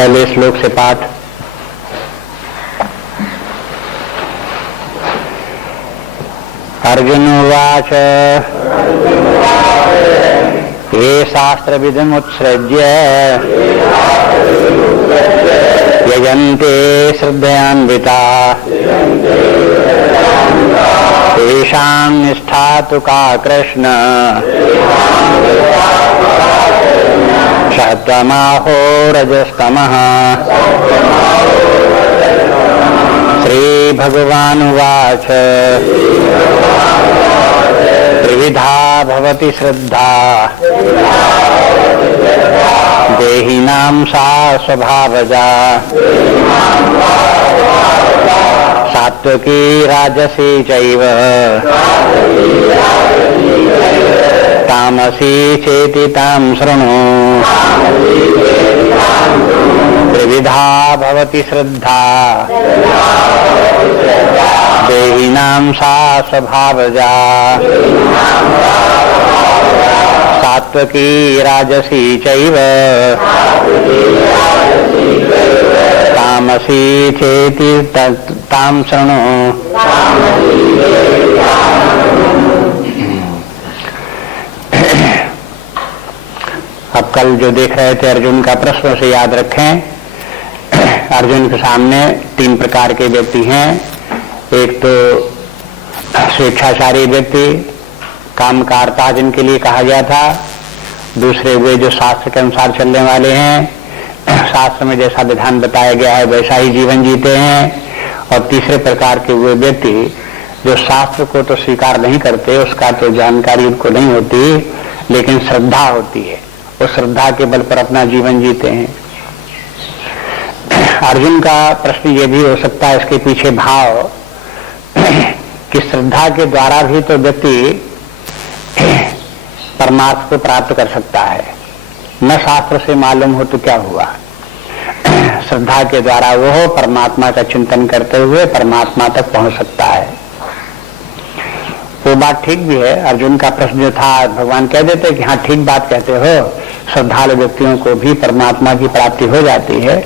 पहले श्लोक से पाठ। अर्जुन उवाच ये शास्त्रविदमुत्सृज्य यजन्ते श्रद्धयान्विताः तेषां निष्ठा तु का कृष्ण सत्वमाहो रजस्तमः। श्रीभगवानुवाच त्रिविधा भवति श्रद्धा देहिनां सा स्वभावजा सात्विकी राजसी चैव तामसी चेति तां शृणु। त्रिविधा भवति श्रद्धा देहिनां सा स्वभावजा सात्विकी राजसी चैव तामसी चेति तां शृणु। अब कल जो देख रहे थे अर्जुन का प्रश्न से याद रखें। अर्जुन के सामने तीन प्रकार के व्यक्ति हैं। एक तो स्वेच्छाचारी व्यक्ति, कामकारता जिनके लिए कहा गया था। दूसरे वे जो शास्त्र के अनुसार चलने वाले हैं, शास्त्र में जैसा विधान बताया गया है वैसा ही जीवन जीते हैं। और तीसरे प्रकार के वे व्यक्ति जो शास्त्र को तो स्वीकार नहीं करते, उसका तो जानकारी उनको नहीं होती, लेकिन श्रद्धा होती है, उस श्रद्धा के बल पर अपना जीवन जीते हैं। अर्जुन का प्रश्न ये भी हो सकता है इसके पीछे भाव कि श्रद्धा के द्वारा भी तो व्यक्ति परमार्थ को प्राप्त कर सकता है, न शास्त्र से मालूम हो तो क्या हुआ। श्रद्धा के द्वारा वो परमात्मा का चिंतन करते हुए परमात्मा तक पहुंच सकता है। वो बात ठीक भी है। अर्जुन का प्रश्न जो था, भगवान कह देते कि हाँ ठीक बात कहते हो, श्रद्धालु व्यक्तियों को भी परमात्मा की प्राप्ति हो जाती है,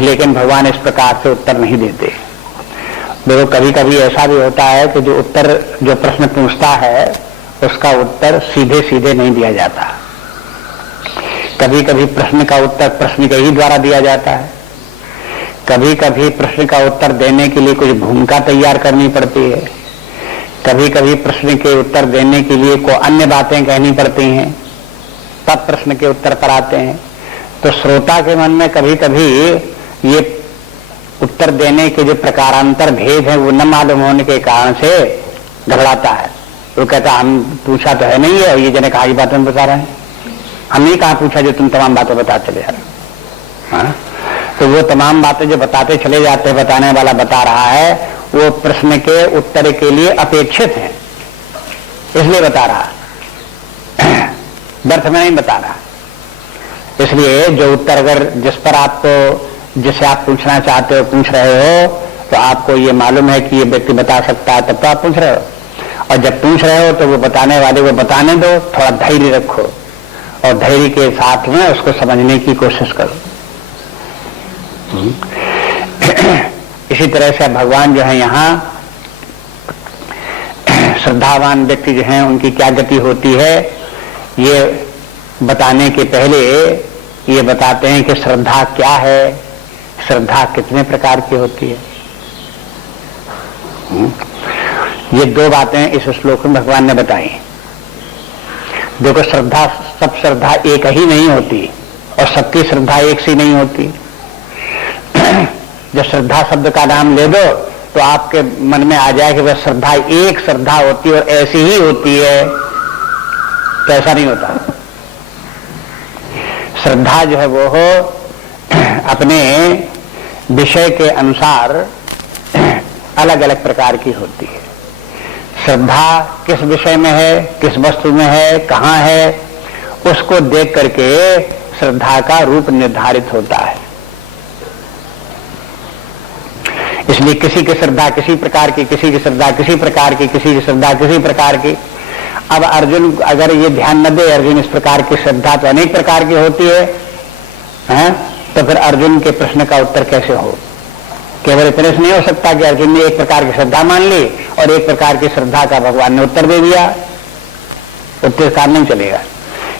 लेकिन भगवान इस प्रकार से उत्तर नहीं देते। देखो कभी कभी ऐसा भी होता है कि जो प्रश्न पूछता है उसका उत्तर सीधे सीधे नहीं दिया जाता। कभी कभी प्रश्न का उत्तर प्रश्न के ही द्वारा दिया जाता है। कभी कभी प्रश्न का उत्तर देने के लिए कुछ भूमिका तैयार करनी पड़ती है। कभी कभी प्रश्न के उत्तर देने के लिए कोई अन्य बातें कहनी पड़ती हैं, तब प्रश्न के उत्तर पर आते हैं। तो श्रोता के मन में कभी कभी ये उत्तर देने के जो प्रकारांतर भेद है वो न मालूम होने के कारण से घबराता है। वो कहता हम पूछा तो है नहीं है, और ये जने कहा बातें बता रहे हैं, हमने कहा पूछा जो तुम तमाम बातें बताते चले जा रहे। हाँ? तो वो तमाम बातें जो बताते चले जाते हैं, बताने वाला बता रहा है, वो प्रश्न के उत्तर के लिए अपेक्षित है, इसलिए बता रहा, व्यर्थ में नहीं बता रहा। इसलिए जो उत्तर अगर जिसे आप पूछना चाहते हो पूछ रहे हो, तो आपको ये मालूम है कि ये व्यक्ति बता सकता है, तब तो आप पूछ रहे हो। और जब पूछ रहे हो तो वो बताने वाले को बताने दो, थोड़ा धैर्य रखो और धैर्य के साथ में उसको समझने की कोशिश करो। इसी तरह से भगवान जो है यहाँ श्रद्धावान व्यक्ति जो हैं उनकी क्या गति होती है ये बताने के पहले ये बताते हैं कि श्रद्धा क्या है, श्रद्धा कितने प्रकार की होती है। ये दो बातें इस श्लोक में भगवान ने बताई। देखो श्रद्धा, सब श्रद्धा एक ही नहीं होती और सबकी श्रद्धा एक सी नहीं होती। जब श्रद्धा शब्द का नाम ले दो तो आपके मन में आ जाए कि वह श्रद्धा एक श्रद्धा होती है और ऐसी ही होती है, तो ऐसा नहीं होता। श्रद्धा जो है वो हो अपने विषय के अनुसार अलग अलग प्रकार की होती है। श्रद्धा किस विषय में है, किस वस्तु में है, कहाँ है, उसको देख करके श्रद्धा का रूप निर्धारित होता है। इसलिए किसी की श्रद्धा किसी प्रकार की, किसी की श्रद्धा किसी प्रकार की, किसी की श्रद्धा किसी प्रकार की। अब अर्जुन अगर ये ध्यान न दे, अर्जुन इस प्रकार की श्रद्धा तो अनेक प्रकार की होती है, तो फिर अर्जुन के प्रश्न का उत्तर कैसे हो? केवल इतने से नहीं हो सकता कि अर्जुन ने एक प्रकार की श्रद्धा मान ली और एक प्रकार की श्रद्धा का भगवान ने उत्तर दे दिया, उत्तर कार नहीं चलेगा।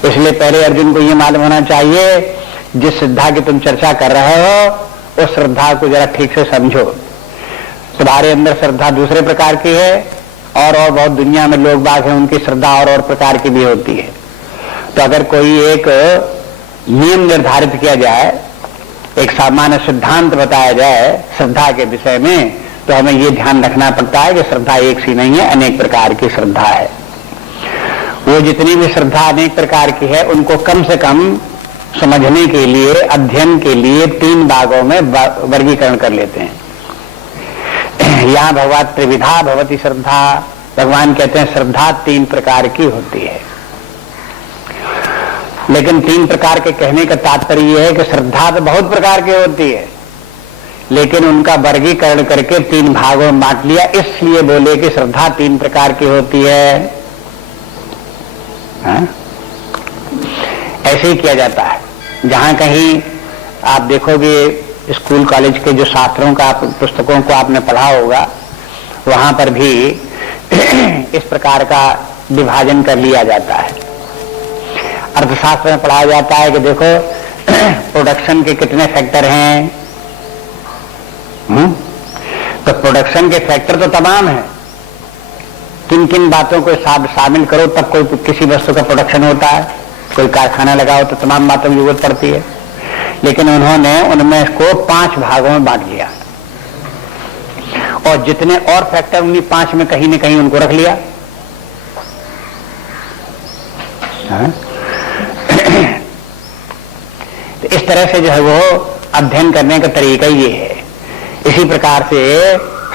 इसलिए पहले अर्जुन को यह मालूम होना चाहिए, जिस श्रद्धा की तुम चर्चा कर रहे हो उस श्रद्धा को जरा ठीक से समझो। तुम्हारे अंदर श्रद्धा दूसरे प्रकार की है और बहुत दुनिया में लोग बाग हैं, उनकी श्रद्धा और प्रकार की भी होती है। तो अगर कोई एक नियम निर्धारित किया जाए, एक सामान्य सिद्धांत बताया जाए श्रद्धा के विषय में, तो हमें ये ध्यान रखना पड़ता है कि श्रद्धा एक सी नहीं है, अनेक प्रकार की श्रद्धा है। वो जितनी भी श्रद्धा अनेक प्रकार की है उनको कम से कम समझने के लिए, अध्ययन के लिए 3 भागों में वर्गीकरण कर लेते हैं। यहाँ भगवान त्रिविधा भवती श्रद्धा, भगवान कहते हैं श्रद्धा 3 प्रकार की होती है। लेकिन 3 प्रकार के कहने का तात्पर्य यह है कि श्रद्धा तो बहुत प्रकार की होती है, लेकिन उनका वर्गीकरण करके 3 भागों में बांट लिया, इसलिए बोले कि श्रद्धा 3 प्रकार की होती है। हाँ? ऐसे ही किया जाता है। जहां कहीं आप देखोगे स्कूल कॉलेज के जो शास्त्रों का पुस्तकों को आपने पढ़ा होगा, वहां पर भी इस प्रकार का विभाजन कर लिया जाता है। अर्थशास्त्र में पढ़ाया जाता है कि देखो प्रोडक्शन के कितने फैक्टर हैं। तो प्रोडक्शन के फैक्टर तो तमाम है, किन किन बातों को शामिल करो तब कोई किसी वस्तु का प्रोडक्शन होता है। कोई कारखाना लगाओ तो तमाम बातों की जरूरत पड़ती है, लेकिन उन्होंने उनमें इसको 5 भागों में बांट लिया और जितने और फैक्टर उन्हीं 5 में कहीं न कहीं उनको रख लिया। हाँ? तो इस तरह से जो है वो अध्ययन करने का तरीका ये है। इसी प्रकार से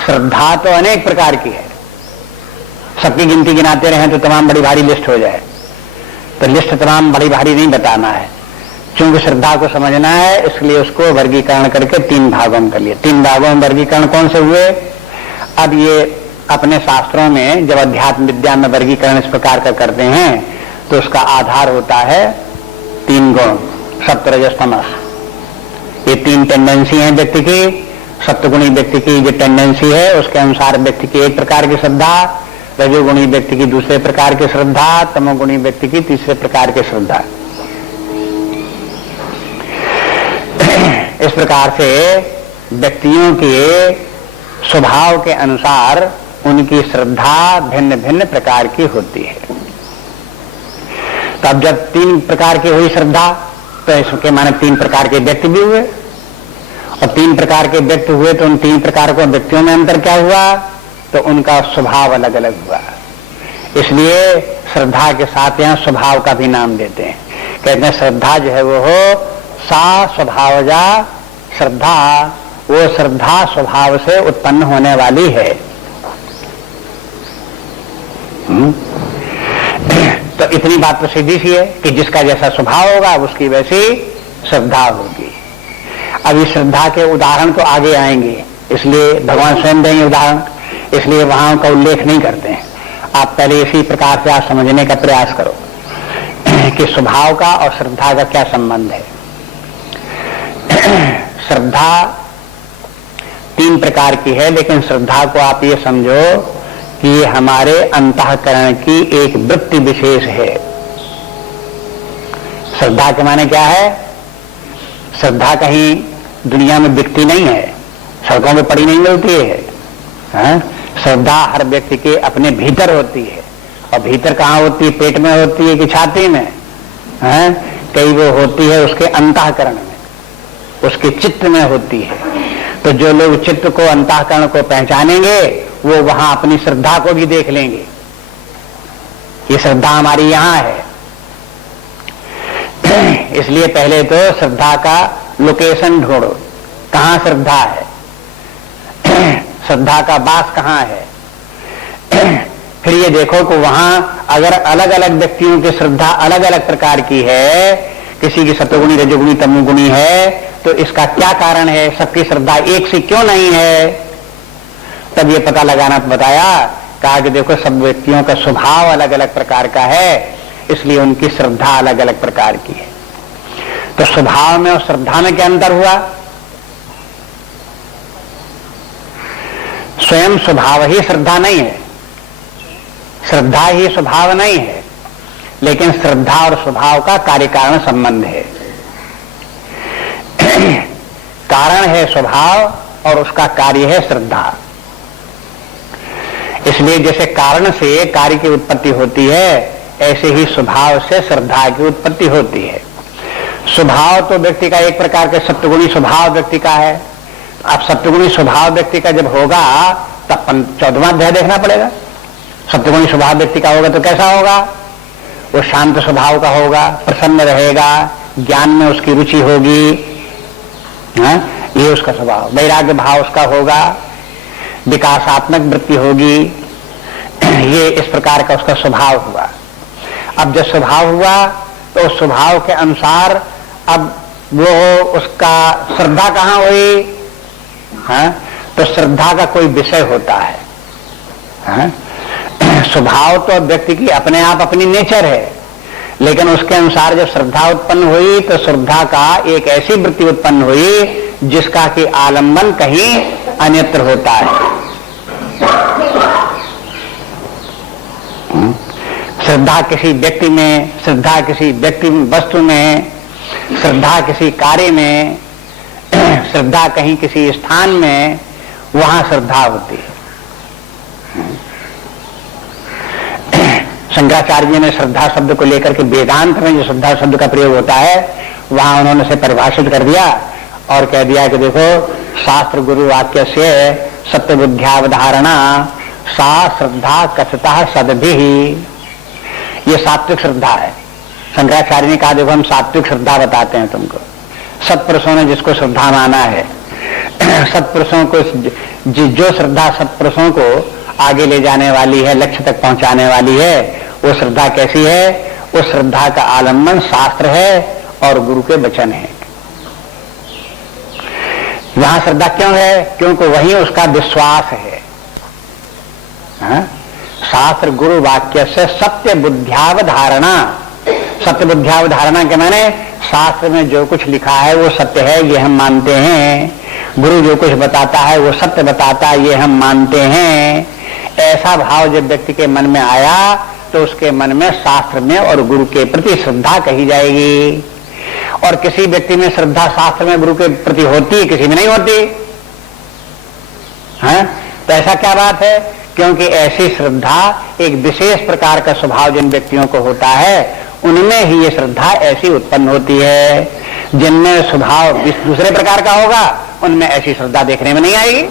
श्रद्धा तो अनेक प्रकार की है, सबकी गिनती गिनाते रहें तो तमाम बड़ी भारी लिस्ट हो जाए, तो लिस्ट तमाम बड़ी भारी नहीं बताना है। क्योंकि श्रद्धा को समझना है, इसलिए उसको वर्गीकरण करके 3 भागों में कर लिया। 3 भागों में वर्गीकरण कौन से हुए? अब ये अपने शास्त्रों में जब अध्यात्म विद्या में वर्गीकरण इस प्रकार का करते हैं तो उसका आधार होता है 3 गुण, सत्व रजस तमस। ये 3 टेंडेंसी है व्यक्ति की। सत्वगुणी व्यक्ति की जो टेंडेंसी है उसके अनुसार व्यक्ति की एक प्रकार की श्रद्धा, रजोगुणी व्यक्ति की दूसरे प्रकार की श्रद्धा, तमोगुणी व्यक्ति की तीसरे प्रकार की श्रद्धा। इस प्रकार से व्यक्तियों के स्वभाव के अनुसार उनकी श्रद्धा भिन्न भिन्न प्रकार की होती है। तो अब जब 3 प्रकार की हुई श्रद्धा तो इसके माने 3 प्रकार के व्यक्ति भी हुए, और 3 प्रकार के व्यक्ति हुए तो उन 3 प्रकार के व्यक्तियों में अंतर क्या हुआ? तो उनका स्वभाव अलग अलग हुआ। इसलिए श्रद्धा के साथ यहाँ स्वभाव का भी नाम देते हैं। कहते हैं श्रद्धा जो है वो हो सा स्वभावजा श्रद्धा, वो श्रद्धा स्वभाव से उत्पन्न होने वाली है। तो इतनी बात तो सीधी सी है कि जिसका जैसा स्वभाव होगा उसकी वैसी श्रद्धा होगी। अब इस श्रद्धा के उदाहरण तो आगे आएंगे, इसलिए भगवान स्वयं देंगे उदाहरण, इसलिए वहां का उल्लेख नहीं करते हैं। आप पहले इसी प्रकार से आप समझने का प्रयास करो कि स्वभाव का और श्रद्धा का क्या संबंध है। श्रद्धा 3 प्रकार की है, लेकिन श्रद्धा को आप ये समझो कि ये हमारे अंतःकरण की एक वृत्ति विशेष है। श्रद्धा के माने क्या है? श्रद्धा कहीं दुनिया में बिकती नहीं है, सड़कों में पड़ी नहीं मिलती है। श्रद्धा हर व्यक्ति के अपने भीतर होती है, और भीतर कहाँ होती है? पेट में होती है कि छाती में? कई वो होती है उसके अंतःकरण में, उसके चित्त में होती है। तो जो लोग चित्त को, अंतःकरण को पहचानेंगे वो वहां अपनी श्रद्धा को भी देख लेंगे। ये श्रद्धा हमारी यहाँ है। इसलिए पहले तो श्रद्धा का लोकेशन ढूंढो, कहाँ श्रद्धा है, श्रद्धा का वास कहाँ है। फिर ये देखो कि वहां अगर अलग अलग व्यक्तियों की श्रद्धा अलग अलग प्रकार की है, किसी की सतोगुणी, रजोगुणी, तमोगुणी है, तो इसका क्या कारण है? सबकी श्रद्धा एक सी क्यों नहीं है? तब ये पता लगाना बताया, कहा कि देखो सब व्यक्तियों का स्वभाव अलग अलग प्रकार का है, इसलिए उनकी श्रद्धा अलग अलग प्रकार की है। तो स्वभाव में और श्रद्धा में क्या अंतर हुआ? स्वयं स्वभाव ही श्रद्धा नहीं है, श्रद्धा ही स्वभाव नहीं है, लेकिन श्रद्धा और स्वभाव का कार्य कारण संबंध है। कारण है स्वभाव और उसका कार्य है श्रद्धा। इसलिए जैसे कारण से कार्य की उत्पत्ति होती है, ऐसे ही स्वभाव से श्रद्धा की उत्पत्ति होती है। स्वभाव तो व्यक्ति का एक प्रकार के सत्वगुणी स्वभाव व्यक्ति का है। अब सत्वगुणी स्वभाव व्यक्ति का जब होगा तब 14वां अध्याय देखना पड़ेगा। सत्वगुणी स्वभाव व्यक्ति का होगा तो कैसा होगा? वो शांत स्वभाव का होगा, प्रसन्न रहेगा, ज्ञान में उसकी रुचि होगी, ये उसका स्वभाव। वैराग्य भाव उसका होगा, विकासात्मक वृत्ति होगी, ये इस प्रकार का उसका स्वभाव हुआ। अब जब स्वभाव हुआ तो स्वभाव के अनुसार अब वो उसका श्रद्धा कहाँ हुई? तो श्रद्धा का कोई विषय होता है। स्वभाव तो व्यक्ति की अपने आप अपनी नेचर है, लेकिन उसके अनुसार जब श्रद्धा उत्पन्न हुई तो श्रद्धा का एक ऐसी वृत्ति उत्पन्न हुई जिसका कि आलंबन कहीं अन्यत्र होता है। श्रद्धा किसी व्यक्ति में, श्रद्धा किसी व्यक्ति वस्तु में, श्रद्धा किसी कार्य में, श्रद्धा कहीं किसी स्थान में, वहां श्रद्धा होती है। शंकराचार्य जी ने श्रद्धा शब्द को लेकर के वेदांत में जो श्रद्धा शब्द का प्रयोग होता है वहां उन्होंने से परिभाषित कर दिया और कह दिया कि देखो, शास्त्र गुरु वाक्य से सत्य बुद्ध्यावधारणा सा श्रद्धा कथतः सद्भिः, ये सात्विक श्रद्धा है। शंकराचार्य ने कहा देखो हम सात्विक श्रद्धा बताते हैं तुमको। सत्पुरुषों ने जिसको श्रद्धा माना है, सत्पुरुषों को जो श्रद्धा सत्पुरुषों को आगे ले जाने वाली है, लक्ष्य तक पहुंचाने वाली है, वो श्रद्धा कैसी है? उस श्रद्धा का आलंबन शास्त्र है और गुरु के वचन है। वहां श्रद्धा क्यों है? क्योंकि वही उसका विश्वास है। शास्त्र गुरु वाक्य से सत्य बुद्ध्यावधारणा, सत्य बुद्ध्यावधारणा के माने शास्त्र में जो कुछ लिखा है वो सत्य है, ये हम मानते हैं। गुरु जो कुछ बताता है वो सत्य बताता है, ये हम मानते हैं। ऐसा भाव जब व्यक्ति के मन में आया तो उसके मन में शास्त्र में और गुरु के प्रति श्रद्धा कही जाएगी। और किसी व्यक्ति में श्रद्धा शास्त्र में गुरु के प्रति होती है, किसी में नहीं होती है। तो ऐसा क्या बात है? क्योंकि ऐसी श्रद्धा एक विशेष प्रकार का स्वभाव जिन व्यक्तियों को होता है उनमें ही ये श्रद्धा ऐसी उत्पन्न होती है। जिनमें स्वभाव दूसरे प्रकार का होगा उनमें ऐसी श्रद्धा देखने में नहीं आएगी।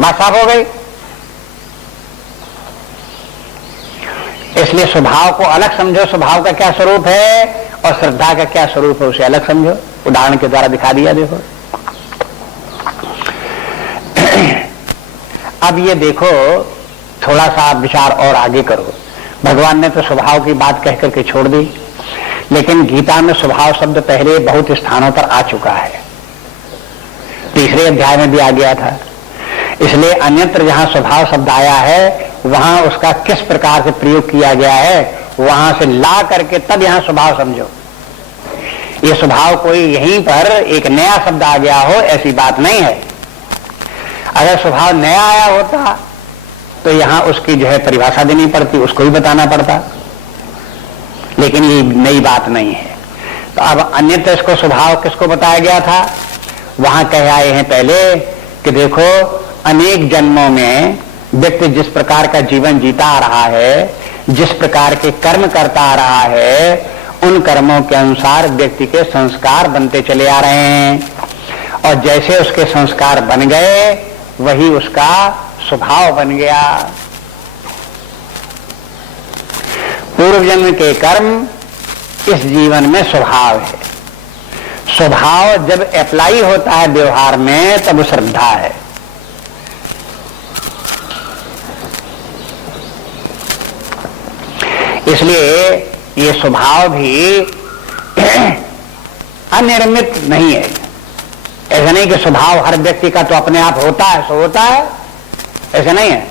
बात साफ हो गई। इसलिए स्वभाव को अलग समझो, स्वभाव का क्या स्वरूप है और श्रद्धा का क्या स्वरूप है उसे अलग समझो। उदाहरण के द्वारा दिखा दिया। देखो अब ये देखो, थोड़ा सा विचार और आगे करो। भगवान ने तो स्वभाव की बात कह करके छोड़ दी, लेकिन गीता में स्वभाव शब्द पहले बहुत स्थानों पर आ चुका है। तीसरे अध्याय में भी आ गया था। इसलिए अन्यत्र जहां स्वभाव शब्द आया है वहां उसका किस प्रकार से प्रयोग किया गया है वहां से ला करके तब यहां स्वभाव समझो। ये स्वभाव कोई यहीं पर एक नया शब्द आ गया हो ऐसी बात नहीं है। अगर स्वभाव नया आया होता तो यहां उसकी जो है परिभाषा देनी पड़ती, उसको ही बताना पड़ता, लेकिन ये नई बात नहीं है। तो अब अन्यत्र इसको स्वभाव किसको बताया गया था? वहां कह आए हैं पहले कि देखो, अनेक जन्मों में व्यक्ति जिस प्रकार का जीवन जीता आ रहा है, जिस प्रकार के कर्म करता आ रहा है, उन कर्मों के अनुसार व्यक्ति के संस्कार बनते चले आ रहे हैं। और जैसे उसके संस्कार बन गए वही उसका स्वभाव बन गया। पूर्व जन्म के कर्म इस जीवन में स्वभाव है। स्वभाव जब अप्लाई होता है व्यवहार में तब श्रद्धा है। इसलिए ये स्वभाव भी अनिर्मित नहीं है। ऐसा नहीं कि स्वभाव हर व्यक्ति का तो अपने आप होता है सो होता है, ऐसा नहीं है।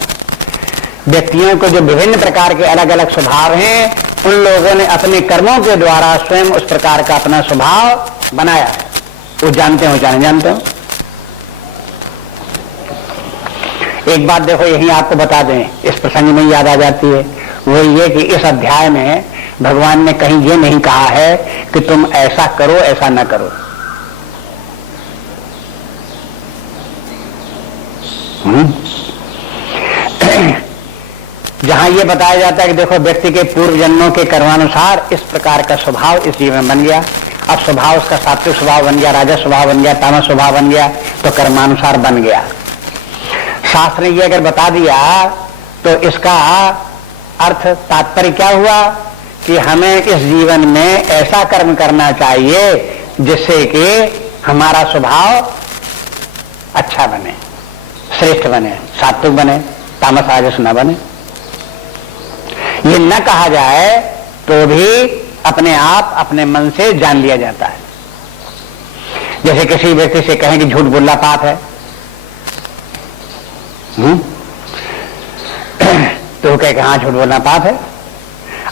व्यक्तियों को जो विभिन्न प्रकार के अलग अलग स्वभाव हैं उन लोगों ने अपने कर्मों के द्वारा स्वयं उस प्रकार का अपना स्वभाव बनाया है। वो जानते हो चाहे जानते हो। एक बात देखो, यही आपको बता दें, इस प्रसंग में याद आ जाती है, वो ये कि इस अध्याय में भगवान ने कहीं ये नहीं कहा है कि तुम ऐसा करो ऐसा न करो। जहां ये बताया जाता है कि देखो व्यक्ति के पूर्व जन्मों के कर्मानुसार इस प्रकार का स्वभाव इस जीवन में बन गया, अब स्वभाव उसका सात्विक स्वभाव बन गया, राजस स्वभाव बन गया, तामस स्वभाव बन गया, तो कर्मानुसार बन गया। शास्त्र ने ये अगर बता दिया तो इसका अर्थ तात्पर्य क्या हुआ कि हमें इस जीवन में ऐसा कर्म करना चाहिए जिससे कि हमारा स्वभाव अच्छा बने, श्रेष्ठ बने, सात्विक बने, तामस राजस न बने। ये न कहा जाए तो भी अपने आप अपने मन से जान लिया जाता है। जैसे किसी व्यक्ति से कहें कि झूठ बोलना पाप है, तो कहे कि हाँ झूठ बोलना पाप है।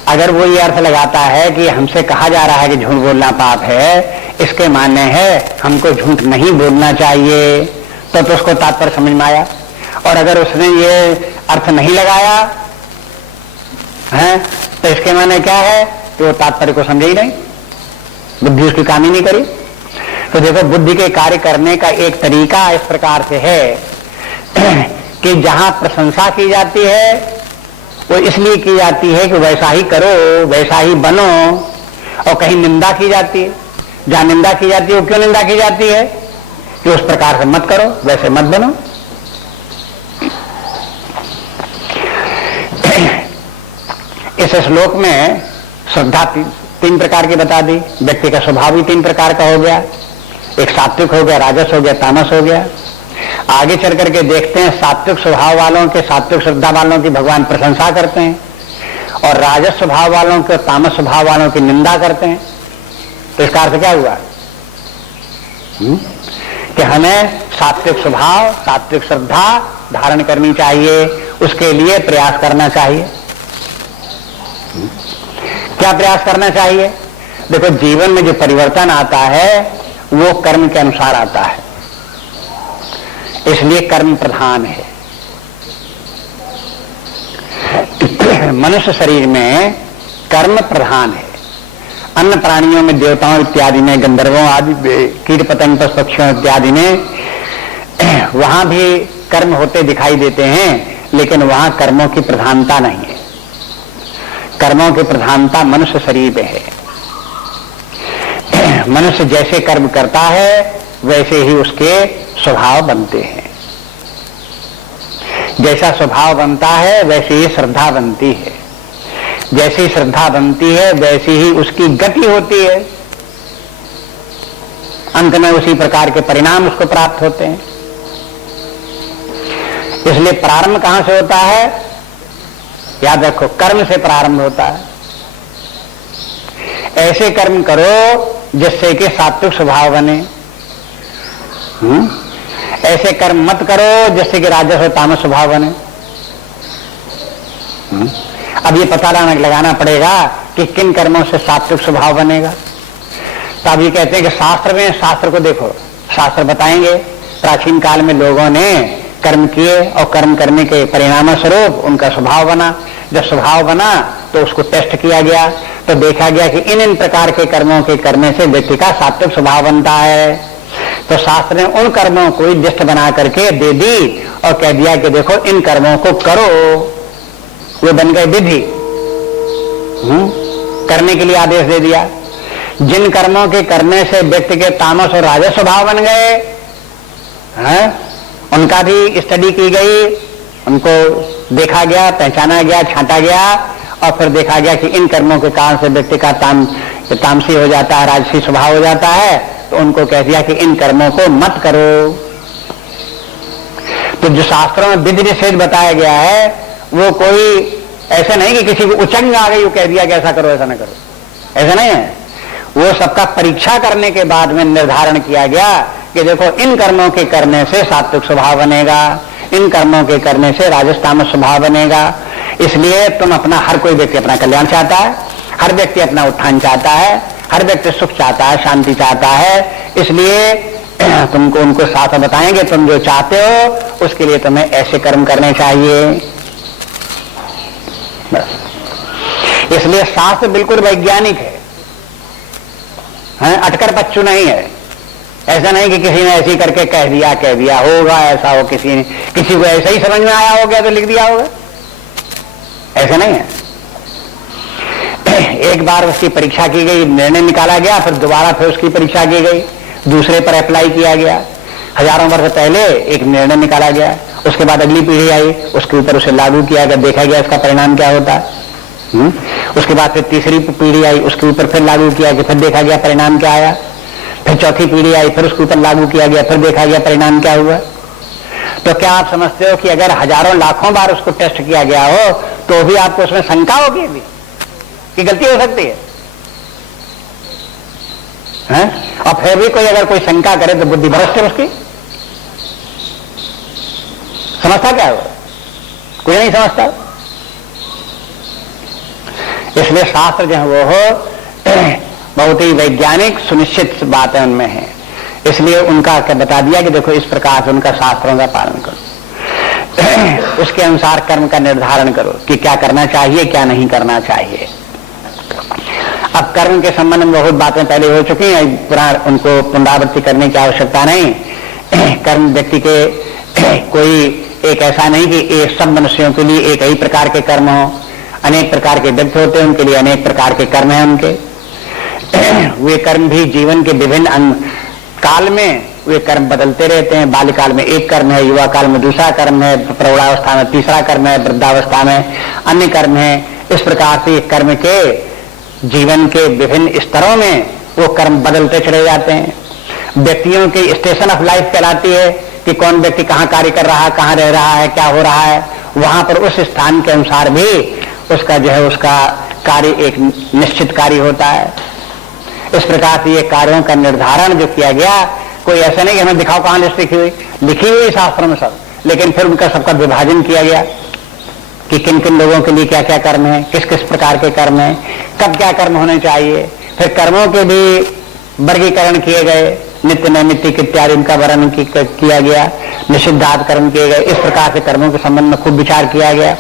अगर वो ये अर्थ लगाता है कि हमसे कहा जा रहा है कि झूठ बोलना पाप है, इसके माने है हमको झूठ नहीं बोलना चाहिए, तो उसको तात्पर्य समझ में आया। और अगर उसने ये अर्थ नहीं लगाया है तो इसके माने क्या है कि वो तात्पर्य को समझे ही नहीं, बुद्धि उसकी काम ही नहीं करी। तो देखो, बुद्धि के कार्य करने का एक तरीका इस प्रकार से है कि जहां प्रशंसा की जाती है वो इसलिए की जाती है कि वैसा ही करो, वैसा ही बनो, और कहीं निंदा की जाती है, जहां निंदा की जाती है वो क्यों निंदा की जाती है कि उस प्रकार से मत करो, वैसे मत बनो। इस श्लोक में श्रद्धा तीन प्रकार की बता दी, व्यक्ति का स्वभाव भी तीन प्रकार का हो गया, एक सात्विक हो गया, राजस हो गया, तामस हो गया। आगे चल करके देखते हैं सात्विक स्वभाव वालों के, सात्विक श्रद्धा वालों की भगवान प्रशंसा करते हैं और राजस स्वभाव वालों के, तामस स्वभाव वालों की निंदा करते हैं। तो इसका अर्थ क्या हुआ कि हमें सात्विक स्वभाव, सात्विक श्रद्धा धारण करनी चाहिए, उसके लिए प्रयास करना चाहिए। क्या प्रयास करना चाहिए? देखो, जीवन में जो परिवर्तन आता है वो कर्म के अनुसार आता है, इसलिए कर्म प्रधान है। मनुष्य शरीर में कर्म प्रधान है। अन्य प्राणियों में, देवताओं इत्यादि में, गंधर्वों आदि, कीट पतंग पशु पक्षियों इत्यादि में वहां भी कर्म होते दिखाई देते हैं, लेकिन वहां कर्मों की प्रधानता नहीं है। कर्मों की प्रधानता मनुष्य शरीर में है। मनुष्य जैसे कर्म करता है वैसे ही उसके स्वभाव बनते हैं। जैसा स्वभाव बनता है वैसे ही श्रद्धा बनती है, जैसी श्रद्धा बनती है वैसी ही उसकी गति होती है, अंत में उसी प्रकार के परिणाम उसको प्राप्त होते हैं। इसलिए प्रारंभ कहां से होता है? याद रखो, कर्म से प्रारंभ होता है। ऐसे कर्म करो जिससे कि सात्विक स्वभाव बने, ऐसे कर्म मत करो जिससे कि राजस और तामस स्वभाव बने। अब ये पता लगाना पड़ेगा कि किन कर्मों से सात्विक स्वभाव बनेगा। तो अब ये कहते हैं कि शास्त्र में, शास्त्र को देखो, शास्त्र बताएंगे प्राचीन काल में लोगों ने कर्म किए और कर्म करने के परिणाम स्वरूप उनका स्वभाव बना। जब स्वभाव बना तो उसको टेस्ट किया गया, तो देखा गया कि इन प्रकार के कर्मों के करने से व्यक्ति का सात्विक स्वभाव बनता है। तो शास्त्र ने उन कर्मों को लिस्ट बना करके दे दी और कह दिया कि देखो इन कर्मों को करो, वे बन गए विधि। करने के लिए आदेश दे दिया। जिन कर्मों के करने से व्यक्ति के तामस और राजस स्वभाव बन गए हैं, उनका भी स्टडी की गई, उनको देखा गया, पहचाना गया, छांटा गया और फिर देखा गया कि इन कर्मों के कारण से व्यक्ति का तामसी हो जाता है, राजसी स्वभाव हो जाता है, तो उनको कह दिया कि इन कर्मों को मत करो। तो जो शास्त्रों में विधि निषेध बताया गया है वो कोई ऐसा नहीं कि किसी को उचंग आ गई वो कह दिया कि ऐसा करो ऐसा ना करो, ऐसा नहीं है। वो सबका परीक्षा करने के बाद में निर्धारण किया गया कि देखो इन कर्मों के करने से सात्विक स्वभाव बनेगा, इन कर्मों के करने से राजस तामस स्वभाव बनेगा। इसलिए तुम अपना, हर कोई व्यक्ति अपना कल्याण चाहता है, हर व्यक्ति अपना उत्थान चाहता है, हर व्यक्ति सुख चाहता है, शांति चाहता है। इसलिए तुमको उनको शास्त्र बताएंगे, तुम जो चाहते हो उसके लिए तुम्हें ऐसे कर्म करने चाहिए। बस इसलिए शास्त्र बिल्कुल वैज्ञानिक है, अटकर बच्चू नहीं है। ऐसा नहीं कि किसी ने ऐसे करके कह दिया होगा ऐसा हो, किसी को ऐसा ही समझ में आया हो गया तो लिख दिया होगा, ऐसा नहीं है। एक बार उसकी परीक्षा की गई, निर्णय निकाला गया, फिर दोबारा फिर उसकी परीक्षा की गई, दूसरे पर अप्लाई किया गया। हजारों वर्ष पहले एक निर्णय निकाला गया, उसके बाद अगली पीढ़ी आई, उसके ऊपर उसे लागू किया गया, देखा गया इसका परिणाम क्या होता है। उसके बाद फिर तीसरी पीढ़ी आई, उसके ऊपर फिर लागू किया गया, फिर देखा गया परिणाम क्या आया। फिर चौथी पीढ़ी आई, फिर उसके ऊपर लागू किया गया, फिर देखा गया परिणाम क्या हुआ। तो क्या आप समझते हो कि अगर हजारों लाखों बार उसको टेस्ट किया गया हो तो भी आपको उसमें शंका होगी अभी कि गलती हो सकती है? और फिर भी कोई अगर कोई शंका करे तो बुद्धि भ्रष्ट है उसकी, समझता क्या हो? कोई नहीं समझता। इसलिए शास्त्र जो है वो हो बहुत ही वैज्ञानिक सुनिश्चित बातें उनमें है। इसलिए उनका क्या बता दिया कि देखो इस प्रकार से उनका शास्त्रों का पालन करो, उसके अनुसार कर्म का निर्धारण करो कि क्या करना चाहिए क्या नहीं करना चाहिए। अब कर्म के संबंध में बहुत बातें पहले हो चुकी हैं, उनको पुनरावृत्ति करने की आवश्यकता नहीं। कर्म व्यक्ति के कोई एक ऐसा नहीं कि सब मनुष्यों के लिए एक ही प्रकार के कर्म हो, अनेक प्रकार के व्यक्ति होते हैं, उनके लिए अनेक प्रकार के कर्म हैं उनके। वे कर्म भी जीवन के विभिन्न काल में वे कर्म बदलते रहते हैं। बाल्यकाल में एक कर्म है, युवा काल में दूसरा कर्म है, प्रौढ़ावस्था में तीसरा कर्म है, वृद्धावस्था में अन्य कर्म है। इस प्रकार से कर्म के जीवन के विभिन्न स्तरों में वो कर्म बदलते चले जाते हैं। व्यक्तियों की स्टेशन ऑफ लाइफ कहलाती है कि कौन व्यक्ति कहाँ कार्य कर रहा है, कहाँ रह रहा है, क्या हो रहा है। वहां पर उस स्थान के अनुसार भी उसका जो है उसका कार्य एक निश्चित कार्य होता है। इस प्रकार से ये कार्यों का निर्धारण जो किया गया, कोई ऐसा नहीं कि हमें दिखाओ कहां लिस्ट लिखी हुई शास्त्रों में सब, लेकिन फिर उनका सबका विभाजन किया गया कि किन किन लोगों के लिए क्या क्या कर्म है, किस किस प्रकार के कर्म है, कब क्या कर्म होने चाहिए। फिर कर्मों के भी वर्गीकरण किए गए, नित्य नैमित्तिक इत्यादि इनका वर्णन किया गया, निषिद्धार्थ कर्म किए गए। इस प्रकार से कर्मों के संबंध में खूब विचार किया गया।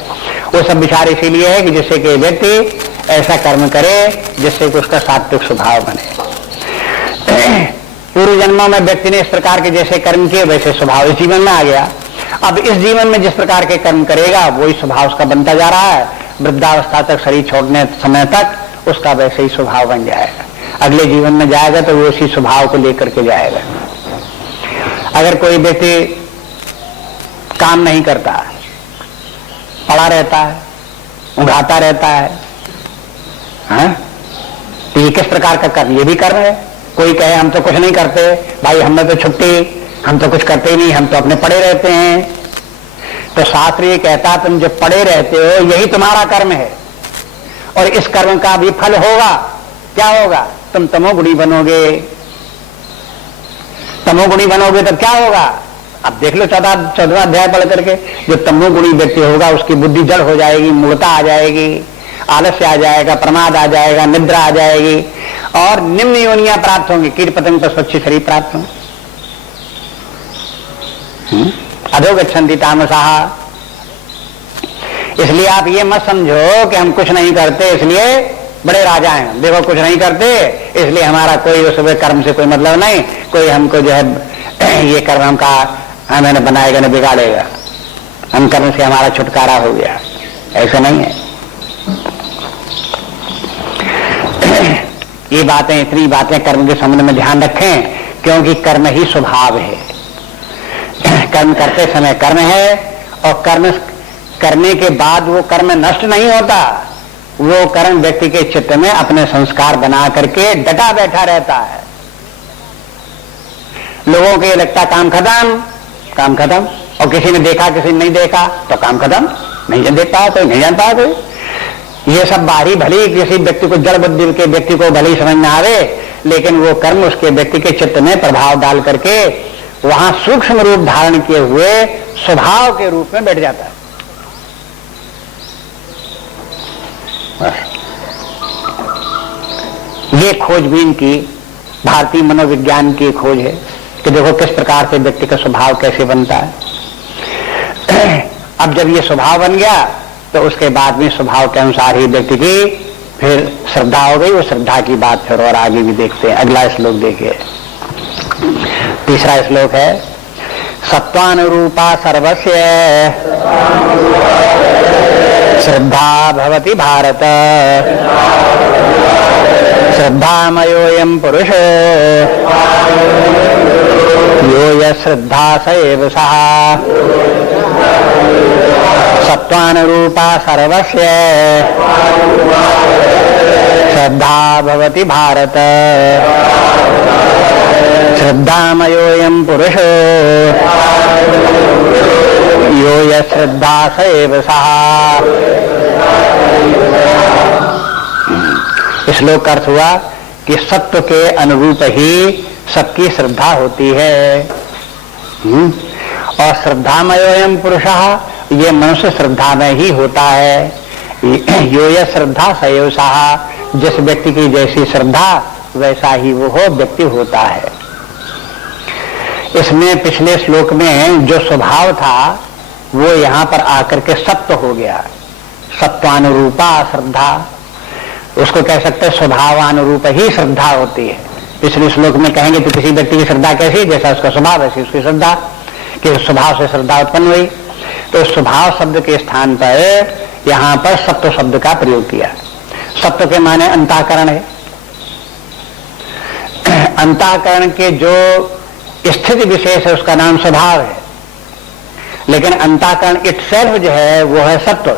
वो सब विचार इसीलिए है कि जिससे कि व्यक्ति ऐसा कर्म करे जिससे कि उसका सात्विक स्वभाव बने। पूर्व जन्मों में व्यक्ति ने इस प्रकार के जैसे कर्म किए वैसे स्वभाव इस जीवन में आ गया। अब इस जीवन में जिस प्रकार के कर्म करेगा वही स्वभाव उसका बनता जा रहा है। वृद्धावस्था तक, शरीर छोड़ने समय तक उसका वैसे ही स्वभाव बन जाएगा। अगले जीवन में जाएगा तो वो उसी स्वभाव को लेकर के जाएगा। अगर कोई व्यक्ति काम नहीं करता, पड़ा रहता है, उघाता रहता है, तो ये किस प्रकार का कर्म? ये भी कर्म है। कोई कहे हम तो कुछ नहीं करते, भाई हमें तो छुट्टी, हम तो कुछ करते ही नहीं, हम तो अपने पड़े रहते हैं। तो शास्त्र ये कहता तुम जो पड़े रहते हो यही तुम्हारा कर्म है, और इस कर्म का भी फल होगा। क्या होगा? तुम तमोगुणी बनोगे। तमोगुणी बनोगे तो क्या होगा? अब देख लो 14वां अध्याय पढ़ करके, जो तमोगुणी व्यक्ति होगा उसकी बुद्धि जड़ हो जाएगी, मूढ़ता आ जाएगी, आलस्य आ जाएगा, प्रमाद आ जाएगा, निद्रा आ जाएगी, और निम्न योनियां प्राप्त होंगी, कीट पतंग पर स्वच्छ शरीर प्राप्त होंगे। अधोगच्छन्ति तामसाः। इसलिए आप ये मत समझो कि हम कुछ नहीं करते इसलिए बड़े राजा हैं, देखो कुछ नहीं करते इसलिए हमारा कोई उस कर्म से कोई मतलब नहीं, कोई हमको जो है ये कर्म हमका हमें बनाएगा न बिगाड़ेगा, हम कर्म से हमारा छुटकारा हो गया। ऐसा नहीं है। ये बातें, इतनी बातें कर्म के संबंध में ध्यान रखें, क्योंकि कर्म ही स्वभाव है। कर्म करते समय कर्म है, और कर्म करने के बाद वो कर्म नष्ट नहीं होता। वो कर्म व्यक्ति के चित्त में अपने संस्कार बना करके डटा बैठा रहता है। लोगों के लगता काम खत्म, काम खत्म, और किसी ने देखा किसी ने नहीं देखा तो काम खत्म, नहीं देख पाया कोई, नहीं जान पाया कोई। ये सब बाहरी भली किसी व्यक्ति को, जड़ बुद्धि के व्यक्ति को भली समझ में आवे, लेकिन वो कर्म उसके व्यक्ति के चित्त में प्रभाव डाल करके वहां सूक्ष्म रूप धारण किए हुए स्वभाव के रूप में बैठ जाता है। ये खोजबीन की भारतीय मनोविज्ञान की खोज है कि देखो किस प्रकार से व्यक्ति का स्वभाव कैसे बनता है। अब जब ये स्वभाव बन गया तो उसके बाद में स्वभाव के अनुसार ही व्यक्ति की फिर श्रद्धा हो गई। वो श्रद्धा की बात फिर और आगे भी देखते हैं। अगला श्लोक देखिए, तीसरा श्लोक है, सत्वानुरूपा सर्वस्य श्रद्धा भवति भारत, श्रद्धामयोऽयं पुरुषो यो यश्रद्धा स एव सः। सत्वानुरूपा सर्वस्य श्रद्धा भवति भारत, श्रद्धामयोऽयं पुरुषो यो यश्रद्धा स एव सः। श्लोक का अर्थ हुआ कि सत्व के अनुरूप ही सबकी श्रद्धा होती है। और श्रद्धामयोऽयं पुरुषः, ये मनुष्य श्रद्धा में ही होता है। यो यः श्रद्धा स एव सः, जिस व्यक्ति की जैसी श्रद्धा वैसा ही वो व्यक्ति होता है। इसमें पिछले श्लोक में जो स्वभाव था वो यहाँ पर आकर के सत्व हो गया। सत्वानुरूपा श्रद्धा, उसको कह सकते हैं स्वभावानुरूप ही श्रद्धा होती है। पिछले श्लोक में कहेंगे तो किसी व्यक्ति की श्रद्धा कैसी, जैसा उसका स्वभाव वैसी उसकी श्रद्धा, कि स्वभाव से श्रद्धा उत्पन्न हुई। तो स्वभाव शब्द के स्थान पर यहाँ पर सत्व शब्द का प्रयोग किया। सत्व के माने अंतःकरण है। अंतःकरण के जो स्थिति विशेष है उसका नाम स्वभाव है, लेकिन अंतःकरण इटसेल्फ जो है वो है सत्व।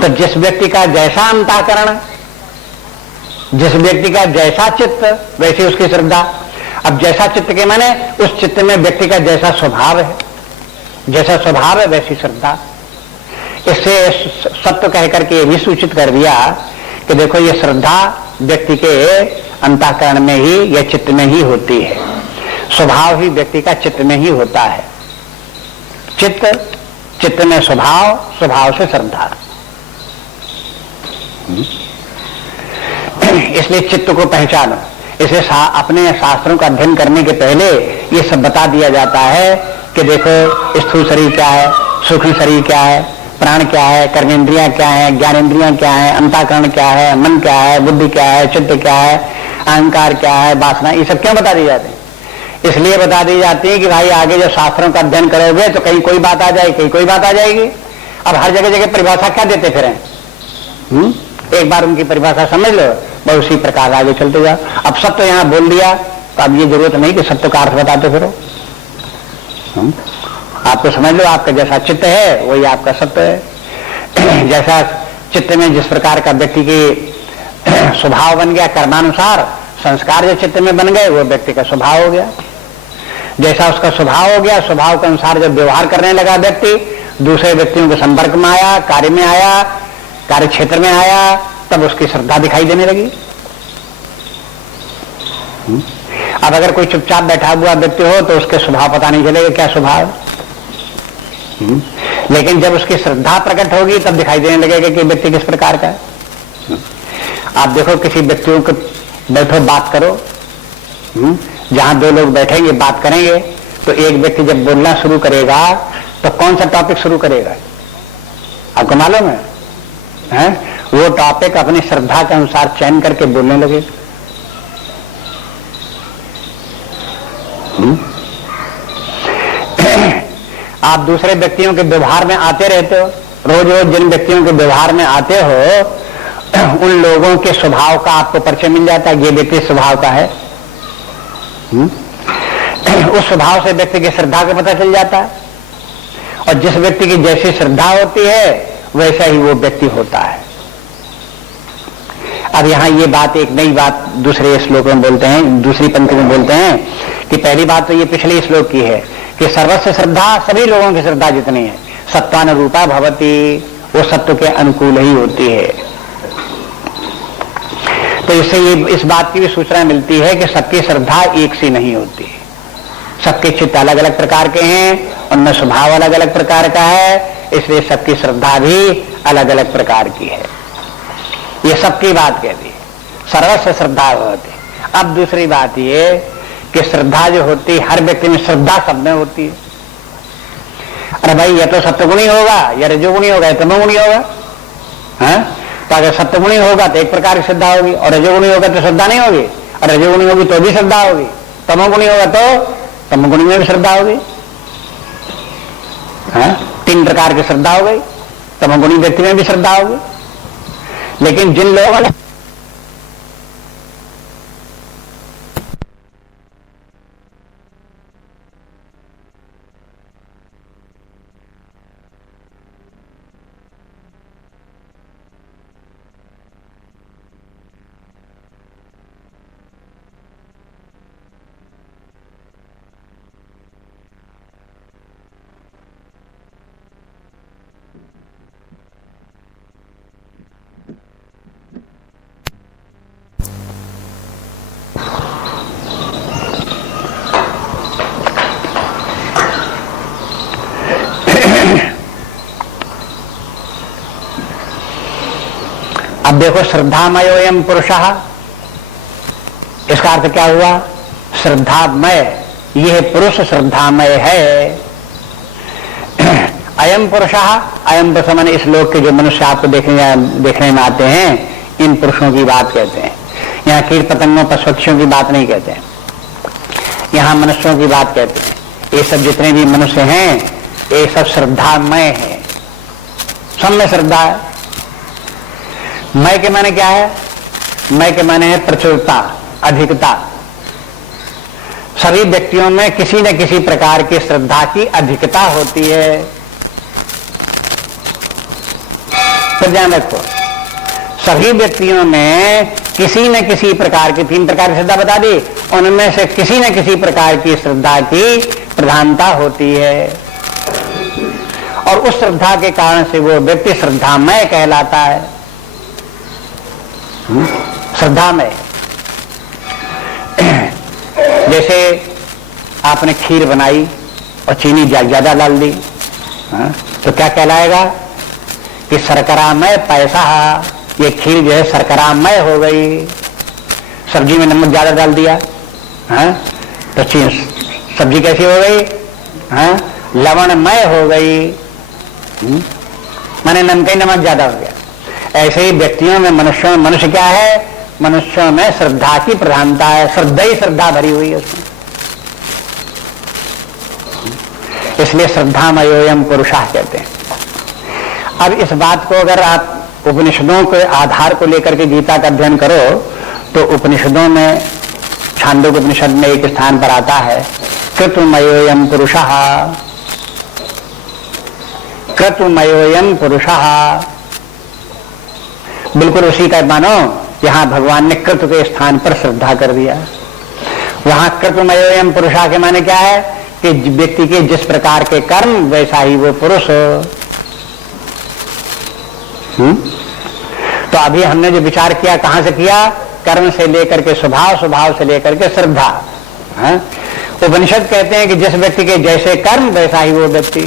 तो जिस व्यक्ति का जैसा अंतःकरण, जिस व्यक्ति का जैसा चित्त वैसी उसकी श्रद्धा। अब जैसा चित्त के माने उस चित्त में व्यक्ति का जैसा स्वभाव है, जैसा स्वभाव है वैसी श्रद्धा। इससे सत्य कह करके भी सूचित कर दिया कि देखो ये श्रद्धा व्यक्ति के अंतःकरण में ही या चित्त में ही होती है। स्वभाव ही व्यक्ति का चित्त में ही होता है। चित्त में स्वभाव, स्वभाव से श्रद्धा। इसलिए चित्त को पहचानो। इसे अपने शास्त्रों का अध्ययन करने के पहले ये सब बता दिया जाता है कि देखो स्थूल शरीर क्या है, सूक्ष्म शरीर क्या है, प्राण क्या है, कर्मेंद्रियां क्या है, ज्ञानेंद्रियां क्या है, अंतःकरण क्या है, मन क्या है, बुद्धि क्या है, चित्त क्या है, अहंकार क्या है, वासना, ये सब क्यों बता दी जाती है? इसलिए बता दी जाती है कि भाई आगे जब शास्त्रों का अध्ययन करोगे तो कहीं कोई बात आ जाएगी, कहीं कोई बात आ जाएगी। अब हर जगह जगह परिभाषा क्या देते फिर हैं? एक बार उनकी परिभाषा समझ लो, बस उसी प्रकार आगे चलते जाओ। अब सत्य यहाँ बोल दिया तो अब ये जरूरत नहीं कि सत्य का अर्थ बताते फिरो। आपको समझ लो, आपका जैसा चित्त है वही आपका सत्य है। जैसा चित्त में जिस प्रकार का व्यक्ति की स्वभाव बन गया, कर्मानुसार संस्कार जो चित्त में बन गए वो व्यक्ति का स्वभाव हो गया। जैसा उसका स्वभाव हो गया, स्वभाव के अनुसार जब व्यवहार करने लगा व्यक्ति, दूसरे व्यक्तियों के संपर्क में आया, कार्य में आया, कार्य क्षेत्र में आया, तब उसकी श्रद्धा दिखाई देने लगी। अब अगर कोई चुपचाप बैठा हुआ व्यक्ति हो तो उसके स्वभाव पता नहीं चलेगा क्या स्वभाव। लेकिन जब उसकी श्रद्धा प्रकट होगी तब दिखाई देने लगेगा कि व्यक्ति किस प्रकार का है। आप देखो किसी व्यक्तियों को बैठो बात करो, जहां दो लोग बैठेंगे बात करेंगे तो एक व्यक्ति जब बोलना शुरू करेगा तो कौन सा टॉपिक शुरू करेगा आपको मालूम है? वो टॉपिक अपनी श्रद्धा के अनुसार चयन करके बोलने लगे। आप दूसरे व्यक्तियों के व्यवहार में आते रहते हो, रोज रोज जिन व्यक्तियों के व्यवहार में आते हो उन लोगों के स्वभाव का आपको परिचय मिल जाता है, ये व्यक्ति स्वभाव का है। उस स्वभाव से व्यक्ति की श्रद्धा का पता चल जाता है, और जिस व्यक्ति की जैसी श्रद्धा होती है वैसा ही वो व्यक्ति होता है। अब यहाँ ये बात, एक नई बात दूसरे श्लोक में बोलते हैं, दूसरी पंक्ति में बोलते हैं कि पहली बात तो ये पिछले श्लोक की है कि सर्वस्व श्रद्धा, सभी लोगों की श्रद्धा जितनी है, सत्वानुरूपा भवति, वो सत्व के अनुकूल ही होती है। तो इससे ये इस बात की भी सूचना मिलती है कि सबकी श्रद्धा एक सी नहीं होती। सबके चित्त अलग अलग प्रकार के हैं, उनमें स्वभाव अलग अलग प्रकार का है, इसलिए सबकी श्रद्धा भी अलग अलग प्रकार की है। ये सबकी बात कह दी, सर्वस्व श्रद्धा होती। अब दूसरी बात ये कि श्रद्धा जो होती हर व्यक्ति में, श्रद्धा सब में होती है। अरे भाई ये तो सत्वगुणी होगा, या रजोगुणी होगा, या तमोगुणी होगा। हाँ, तो अगर सत्वगुणी होगा तो एक प्रकार की श्रद्धा होगी, और रजोगुणी होगा तो श्रद्धा नहीं होगी, और रजोगुणी होगी तो भी श्रद्धा होगी, तमोगुणी होगा तो तमोगुणी में भी श्रद्धा होगी। हाँ, 3 प्रकार की श्रद्धा हो गई, तमोगुणी व्यक्ति में भी श्रद्धा होगी। लेकिन जिन लोगों ने अब देखो, श्रद्धामयोयम पुरुषः, इसका अर्थ क्या हुआ? श्रद्धामय, यह पुरुष श्रद्धामय है। अयम पुरुषः, अयम पुरुष माने इस लोक के जो मनुष्य आपको देखने में आते हैं, इन पुरुषों की बात कहते हैं। यहाँ कीट पतंगों पशु पक्षियों की बात नहीं कहते हैं, यहाँ मनुष्यों की बात कहते हैं। ये सब जितने भी मनुष्य हैं ये सब श्रद्धामय है, सब में श्रद्धा है। मय के माने क्या है? मय के माने है प्रचुरता, अधिकता। सभी व्यक्तियों में किसी न किसी प्रकार की श्रद्धा की अधिकता होती है। तो ध्यान रखो, सभी व्यक्तियों में किसी न किसी प्रकार की 3 प्रकार की श्रद्धा बता दी, उनमें से किसी न किसी प्रकार की श्रद्धा की प्रधानता होती है, और उस श्रद्धा के कारण से वो व्यक्ति श्रद्धामय कहलाता है। श्रद्धा में जैसे आपने खीर बनाई और चीनी ज्यादा डाल दी, तो क्या कहलाएगा कि शर्करामय पैसा, ये खीर जो है शर्करामय हो गई। सब्जी में नमक ज्यादा डाल दिया, तो सब्जी कैसी हो गई? लवणमय हो गई, माने नमकीन नमक ज्यादा हो गया। ऐसे ही व्यक्तियों में, मनुष्यों में, मनुष्य क्या है? मनुष्यों में श्रद्धा की प्रधानता है, श्रद्धा ही श्रद्धा भरी हुई है उसमें, इसलिए श्रद्धामयोयम पुरुषः कहते हैं। अब इस बात को अगर आप उपनिषदों के आधार को लेकर के गीता का अध्ययन करो तो उपनिषदों में, छांदोग्य उपनिषद में एक स्थान पर आता है क्रतुमयोयम पुरुषः, क्रतुमयोयम पुरुषः। बिल्कुल उसी का मानो यहां भगवान ने कृत के स्थान पर श्रद्धा कर दिया। वहां क्रतुमयोयम पुरुषः के माने क्या है कि व्यक्ति के जिस प्रकार के कर्म वैसा ही वो पुरुष हो। तो अभी हमने जो विचार किया, कहां से किया? कर्म से लेकर के स्वभाव, स्वभाव से लेकर के श्रद्धा। उपनिषद कहते हैं कि जिस व्यक्ति के जैसे कर्म वैसा ही वो व्यक्ति।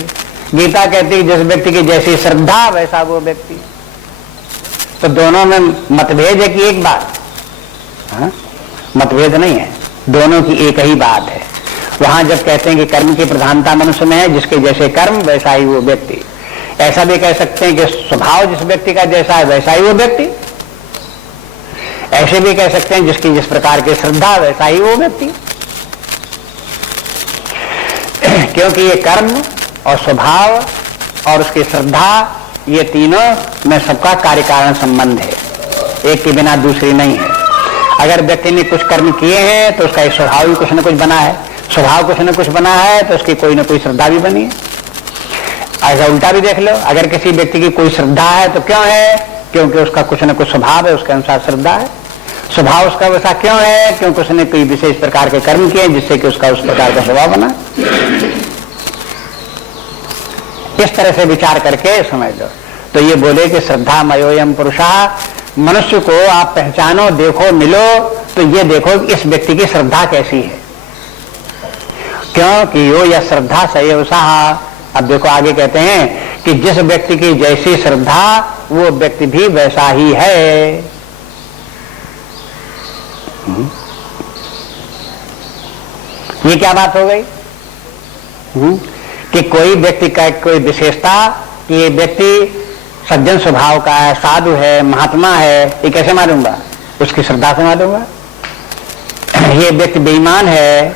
गीता कहती है जिस व्यक्ति की जैसी श्रद्धा वैसा वो व्यक्ति। तो दोनों में मतभेद है कि एक बात? मतभेद नहीं है, दोनों की एक ही बात है। वहां जब कहते हैं कि कर्म की प्रधानता मनुष्य में है, जिसके जैसे कर्म वैसा ही वो व्यक्ति, ऐसा भी कह सकते हैं कि स्वभाव जिस व्यक्ति का जैसा है वैसा ही वो व्यक्ति। ऐसे भी कह सकते हैं जिसकी जिस प्रकार की श्रद्धा वैसा ही वो व्यक्ति। क्योंकि ये कर्म और स्वभाव और उसकी श्रद्धा, ये तीनों में सबका कार्य कारण संबंध है, एक के बिना दूसरी नहीं है। अगर व्यक्ति ने कुछ कर्म किए हैं तो उसका एक स्वभाव भी कुछ न कुछ बना है, स्वभाव कुछ न कुछ बना है तो उसकी कोई न कोई श्रद्धा भी बनी है। ऐसा उल्टा भी देख लो, अगर किसी व्यक्ति की कोई श्रद्धा है तो क्यों है? क्योंकि उसका कुछ न कुछ स्वभाव है, उसके अनुसार श्रद्धा है। स्वभाव उसका वैसा क्यों है? क्योंकि उसने कोई विशेष प्रकार के कर्म किए जिससे कि उसका उस प्रकार का स्वभाव बना। इस तरह से विचार करके समझ लो। तो ये बोले कि श्रद्धा मयोयम पुरुषः, मनुष्य को आप पहचानो, देखो, मिलो तो ये देखो इस व्यक्ति की श्रद्धा कैसी है। क्योंकि यो यह श्रद्धा सएव सः। अब देखो आगे कहते हैं कि जिस व्यक्ति की जैसी श्रद्धा वो व्यक्ति भी वैसा ही है। ये क्या बात हो गई कि कोई व्यक्ति का कोई विशेषता कि ये व्यक्ति सज्जन स्वभाव का है, साधु है, महात्मा है, ये कैसे मालूंगा? उसकी श्रद्धा से मालूंगा। ये व्यक्ति बेईमान है,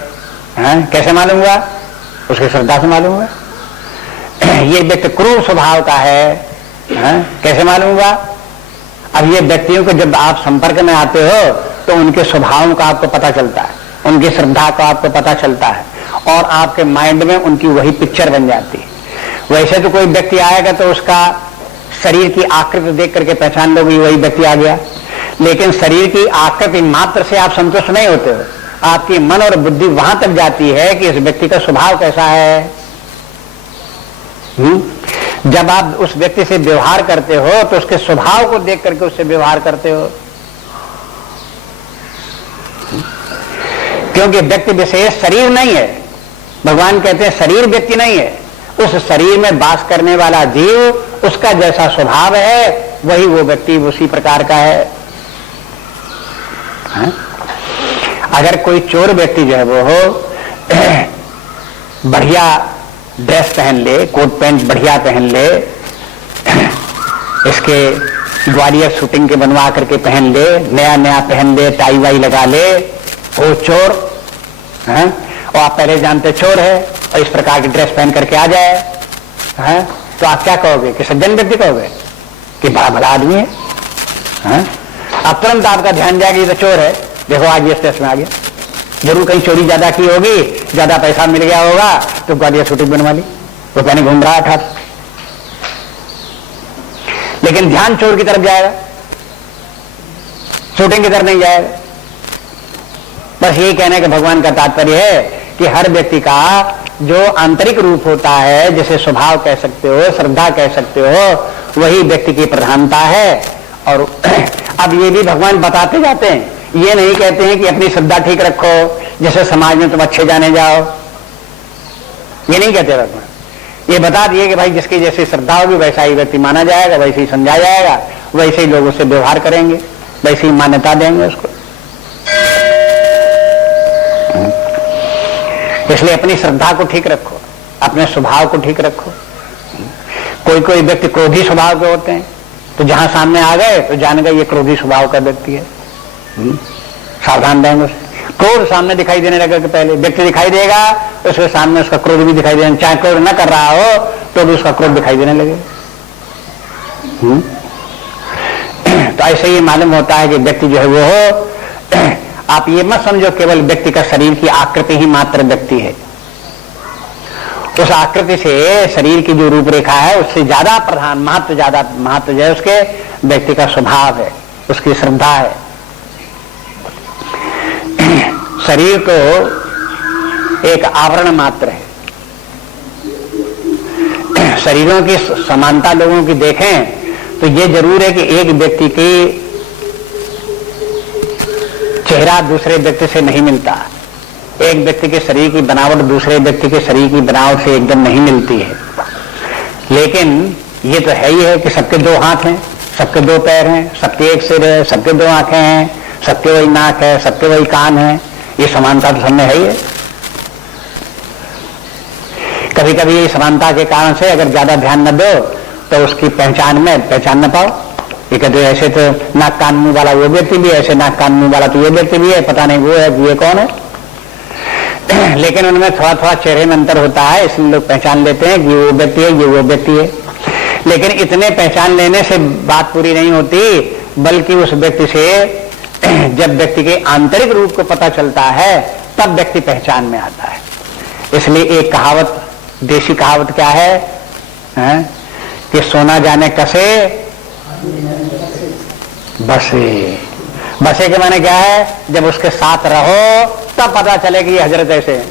कैसे मालूंगा? उसकी श्रद्धा से मालूंगा। ये व्यक्ति क्रूर स्वभाव का है, कैसे मालूंगा? अब ये व्यक्तियों को जब आप संपर्क में आते हो तो उनके स्वभाव का आपको पता चलता है, उनकी श्रद्धा का आपको पता चलता है और आपके माइंड में उनकी वही पिक्चर बन जाती है। वैसे तो कोई व्यक्ति आएगा तो उसका शरीर की आकृति देख करके पहचान लोगे वही व्यक्ति आ गया, लेकिन शरीर की आकृति मात्र से आप संतुष्ट नहीं होते हो। आपकी मन और बुद्धि वहां तक जाती है कि इस व्यक्ति का स्वभाव कैसा है। जब आप उस व्यक्ति से व्यवहार करते हो तो उसके स्वभाव को देख करके उससे व्यवहार करते हो, क्योंकि व्यक्ति विशेष शरीर नहीं है। भगवान कहते हैं शरीर व्यक्ति नहीं है, उस शरीर में वास करने वाला जीव, उसका जैसा स्वभाव है वही वो व्यक्ति उसी प्रकार का है। अगर कोई चोर व्यक्ति जो है वो हो बढ़िया ड्रेस पहन ले, कोट पैंट बढ़िया पहन ले, इसके ग्वालियर शूटिंग के बनवा करके पहन ले, नया नया पहन ले, टाई वाई लगा ले, वो चोर है। और आप पहले जानते चोर है और इस प्रकार की ड्रेस पहन करके आ जाए तो आप क्या कहोगे? कि सज्जन व्यक्ति कहोगे कि बड़ा भला आदमी है। अब तुरंत आपका ध्यान जाएगा ये तो चोर है, देखो आज ये स्टेशन में आ गया, जरूर कहीं चोरी ज्यादा की होगी, ज्यादा पैसा मिल गया होगा तो ग्वालियर शूटिंग बनवा ली, वो कहने घूम रहा था। लेकिन ध्यान चोर की तरफ जाएगा, शूटिंग की तरफ नहीं जाएगा। बस यही कहने का भगवान का तात्पर्य है कि हर व्यक्ति का जो आंतरिक रूप होता है, जैसे स्वभाव कह सकते हो, श्रद्धा कह सकते हो, वही व्यक्ति की प्रधानता है। और अब ये भी भगवान बताते जाते हैं, ये नहीं कहते हैं कि अपनी श्रद्धा ठीक रखो, जैसे समाज में तुम अच्छे जाने जाओ, ये नहीं कहते भगवान। ये बता दिए कि भाई जिसकी जैसी श्रद्धा होगी वैसा ही व्यक्ति माना जाएगा, वैसे ही समझा जाएगा, वैसे ही लोग उससे व्यवहार करेंगे, वैसे ही मान्यता देंगे उसको। इसलिए अपनी श्रद्धा को ठीक रखो, अपने स्वभाव को ठीक रखो। कोई कोई व्यक्ति क्रोधी स्वभाव के होते हैं, तो जहां सामने आ गए तो जान गए ये क्रोधी स्वभाव का व्यक्ति है, सावधान रहेंगे उससे। क्रोध सामने दिखाई देने लगा कि पहले व्यक्ति दिखाई देगा, उसके सामने उसका क्रोध भी दिखाई देने, चाहे क्रोध न कर रहा हो तो भी उसका क्रोध दिखाई देने लगे। तो ऐसे ही मालूम होता है कि व्यक्ति जो है वो हो, आप ये मत समझो केवल व्यक्ति का शरीर की आकृति ही मात्र व्यक्ति है। उस आकृति से शरीर की जो रूपरेखा है उससे ज्यादा प्रधान महत्व जो है उसके व्यक्ति का स्वभाव है, उसकी श्रद्धा है। शरीर तो एक आवरण मात्र है। शरीरों की समानता लोगों की देखें तो ये जरूर है कि एक व्यक्ति की चेहरा दूसरे व्यक्ति से नहीं मिलता, एक व्यक्ति के शरीर की बनावट दूसरे व्यक्ति के शरीर की बनावट से एकदम नहीं मिलती है। लेकिन ये तो है ही है कि सबके दो हाथ हैं, सबके दो पैर हैं, सबके एक सिर है, सबके दो आंखें हैं, सबके वही नाक है, सबके वही कान है। ये समानता तो सब में है ही है। कभी कभी ये समानता के कारण से अगर ज्यादा ध्यान न दो तो उसकी पहचान न पाओ। ये कहते ऐसे तो नाक कान मुंह वाला वो व्यक्ति भी है, ऐसे नाक कान मुंह वाला तो ये व्यक्ति भी है, पता नहीं वो है ये कौन है। लेकिन उनमें थोड़ा थोड़ा चेहरे में अंतर होता है, इसलिए लोग पहचान लेते हैं कि वो व्यक्ति है, ये वो व्यक्ति है। लेकिन इतने पहचान लेने से बात पूरी नहीं होती, बल्कि उस व्यक्ति से जब व्यक्ति के आंतरिक रूप को पता चलता है तब व्यक्ति पहचान में आता है। इसलिए एक कहावत, देसी कहावत क्या है, कि सोना जाने कसे बसे। बसे के माने क्या है, जब उसके साथ रहो तब पता चले कि ये हजरत ऐसे है।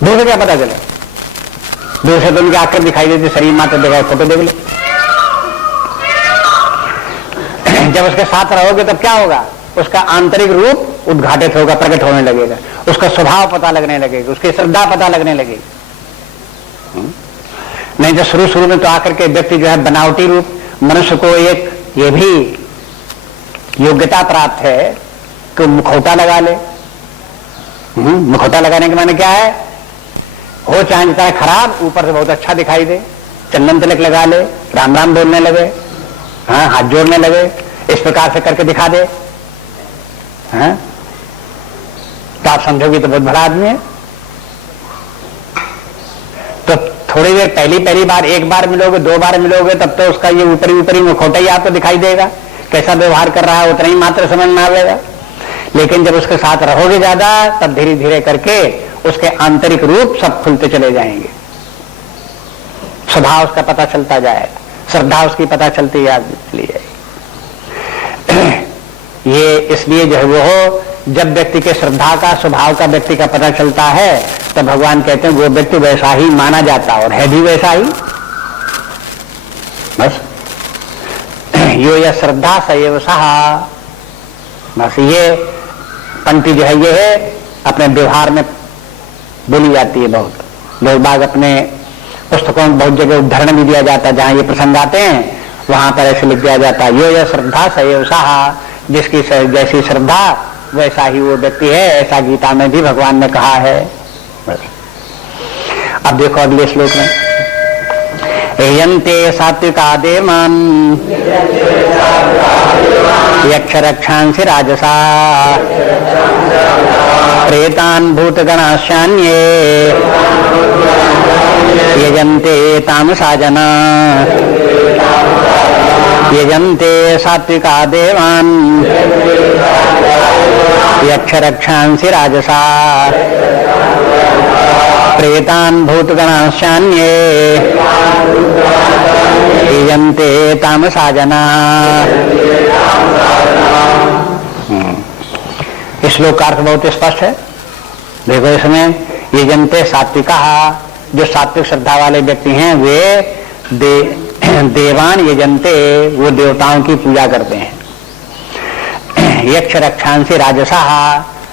दूर से क्या पता चले? दूर से तो उनकी आकृति दिखाई देती, शरीर मात्र देखा, फोटो देख लो। जब उसके साथ रहोगे तब क्या होगा, उसका आंतरिक रूप उद्घाटित होगा, प्रकट होने लगेगा, उसका स्वभाव पता लगने लगेगा, उसकी श्रद्धा पता लगने लगेगी। नहीं तो शुरू शुरू में तो आकर के व्यक्ति जो है बनावटी रूप, मनुष्य को एक ये भी योग्यता प्राप्त है कि मुखौटा लगा ले। मुखौटा लगाने के माने क्या है, हो चाहे जितना खराब, ऊपर से बहुत अच्छा दिखाई दे, चंदन तिलक लगा ले, राम राम बोलने लगे, हाँ हाथ जोड़ने लगे, इस प्रकार से करके दिखा दे, हाँ तो आप समझोगे तो बहुत बड़ा आदमी है। तो थोड़ी देर पहली बार, एक बार मिलोगे, 2 बार मिलोगे, तब तो उसका ये ऊपरी मुखौटा ही आपको दिखाई देगा, कैसा व्यवहार कर रहा है उतना ही मात्र समझ में आवेगा। लेकिन जब उसके साथ रहोगे ज्यादा, तब धीरे धीरे करके उसके आंतरिक रूप सब खुलते चले जाएंगे, स्वभाव उसका पता चलता जाएगा, श्रद्धा उसकी पता चलती चली जाएगी। ये इसलिए जो है वो जब व्यक्ति के श्रद्धा का, स्वभाव का, व्यक्ति का पता चलता है, तो भगवान कहते हैं वो व्यक्ति वैसा ही माना जाता और है भी वैसा ही। बस यो या श्रद्धा सएव सहा, बस ये पंक्ति जो है ये है अपने व्यवहार में बोली जाती है। बहुत बार अपने पुस्तकों में बहुत जगह उदाहरण भी दिया जाता है, जहां ये प्रसंग आते हैं वहां पर ऐसे लिख दिया जाता है, यो या श्रद्धा सएव सहा, जिसकी जैसी श्रद्धा वैसा ही वो व्यक्ति है, ऐसा गीता में भी भगवान ने कहा है। अब देखो अगले श्लोक में, यन्ते सात्विका देवान् यक्ष रक्षांसि राजसा प्रेतान् भूतगणाश्चान्ये यजन्ते तामसा जना। यजन्ते सात्विका देवान् यक्ष रक्षांसि राजसा प्रेतान् भूतगणाश्चान्ये यजन्ते तामसा जना। इस श्लोक का अर्थ बहुत स्पष्ट है। देखो इसमें यजन्ते सात्विका, जो सात्विक श्रद्धा वाले व्यक्ति हैं वे देवान यजन्ते, वो देवताओं की पूजा करते हैं। यक्ष रक्षांसि राजसा,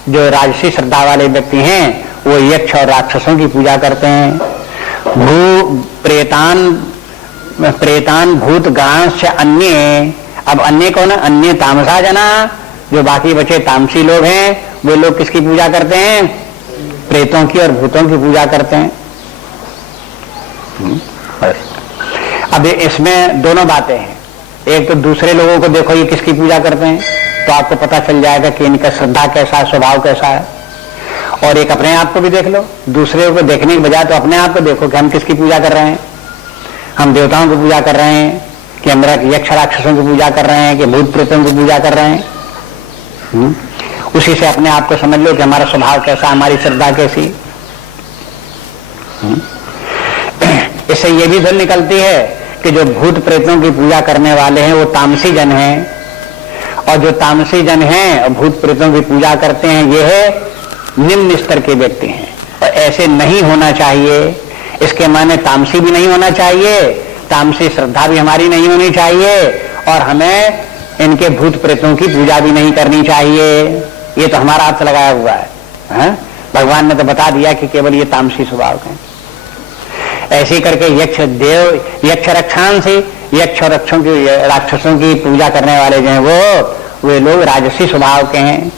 जो राजसी श्रद्धा वाले व्यक्ति हैं वो यक्ष और राक्षसों की पूजा करते हैं। प्रेतान भूत गणांश अन्य, अब अन्य कौन है, अन्य तामसा जना, जो बाकी बचे तामसी लोग हैं वो लोग किसकी पूजा करते हैं, प्रेतों की और भूतों की पूजा करते हैं। अब इसमें दोनों बातें हैं, एक तो दूसरे लोगों को देखो ये किसकी पूजा करते हैं, तो आपको पता चल जाएगा कि इनका श्रद्धा कैसा है, स्वभाव कैसा है। और एक अपने आप को भी देख लो, दूसरे को देखने के बजाय तो अपने आप को देखो कि हम किसकी पूजा कर रहे हैं, हम देवताओं की पूजा कर रहे हैं कि हम यक्ष राक्षसों की पूजा कर रहे हैं कि भूत प्रेतों की पूजा कर रहे हैं। उसी से अपने आप को समझ लो कि हमारा स्वभाव कैसा, हमारी श्रद्धा कैसी। इससे ये भी धुल निकलती है कि जो भूत प्रेतों की पूजा करने वाले हैं वो तामसी जन हैं, और जो तामसी जन हैं और भूत प्रेतों की पूजा करते हैं ये है निम्न स्तर के व्यक्ति हैं, और ऐसे नहीं होना चाहिए। इसके माने तामसी भी नहीं होना चाहिए, तामसी श्रद्धा भी हमारी नहीं होनी चाहिए, और हमें इनके भूत प्रेतों की पूजा भी नहीं करनी चाहिए। ये तो हमारा हाथ लगाया हुआ है, भगवान ने तो बता दिया कि केवल ये तामसी स्वभाव के। ऐसे करके यक्ष रक्षांसि, यक्ष और राक्षसों की पूजा करने वाले जो हैं वे लोग राजसी स्वभाव के हैं।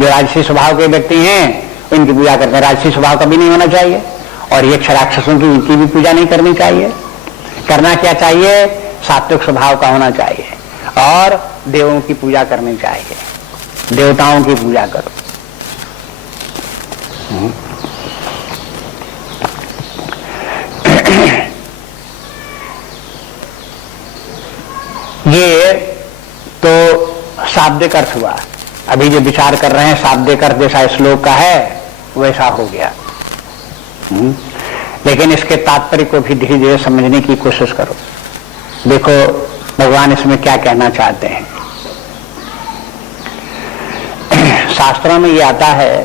जो राजसी स्वभाव के व्यक्ति हैं इनकी पूजा करते हैं, राजसी स्वभाव का भी नहीं होना चाहिए, और यक्ष राक्षसों की भी पूजा नहीं करनी चाहिए। करना क्या चाहिए, सात्विक स्वभाव का होना चाहिए, और देवों की पूजा करनी चाहिए, देवताओं की पूजा करो। ये तो शाब्दिक अर्थ हुआ। अभी जो विचार कर रहे हैं शाब्दिक अर्थ जैसा श्लोक का है वैसा हो गया। लेकिन इसके तात्पर्य को भी धीरे धीरे समझने की कोशिश करो। देखो भगवान इसमें क्या कहना चाहते हैं। शास्त्रों में ये आता है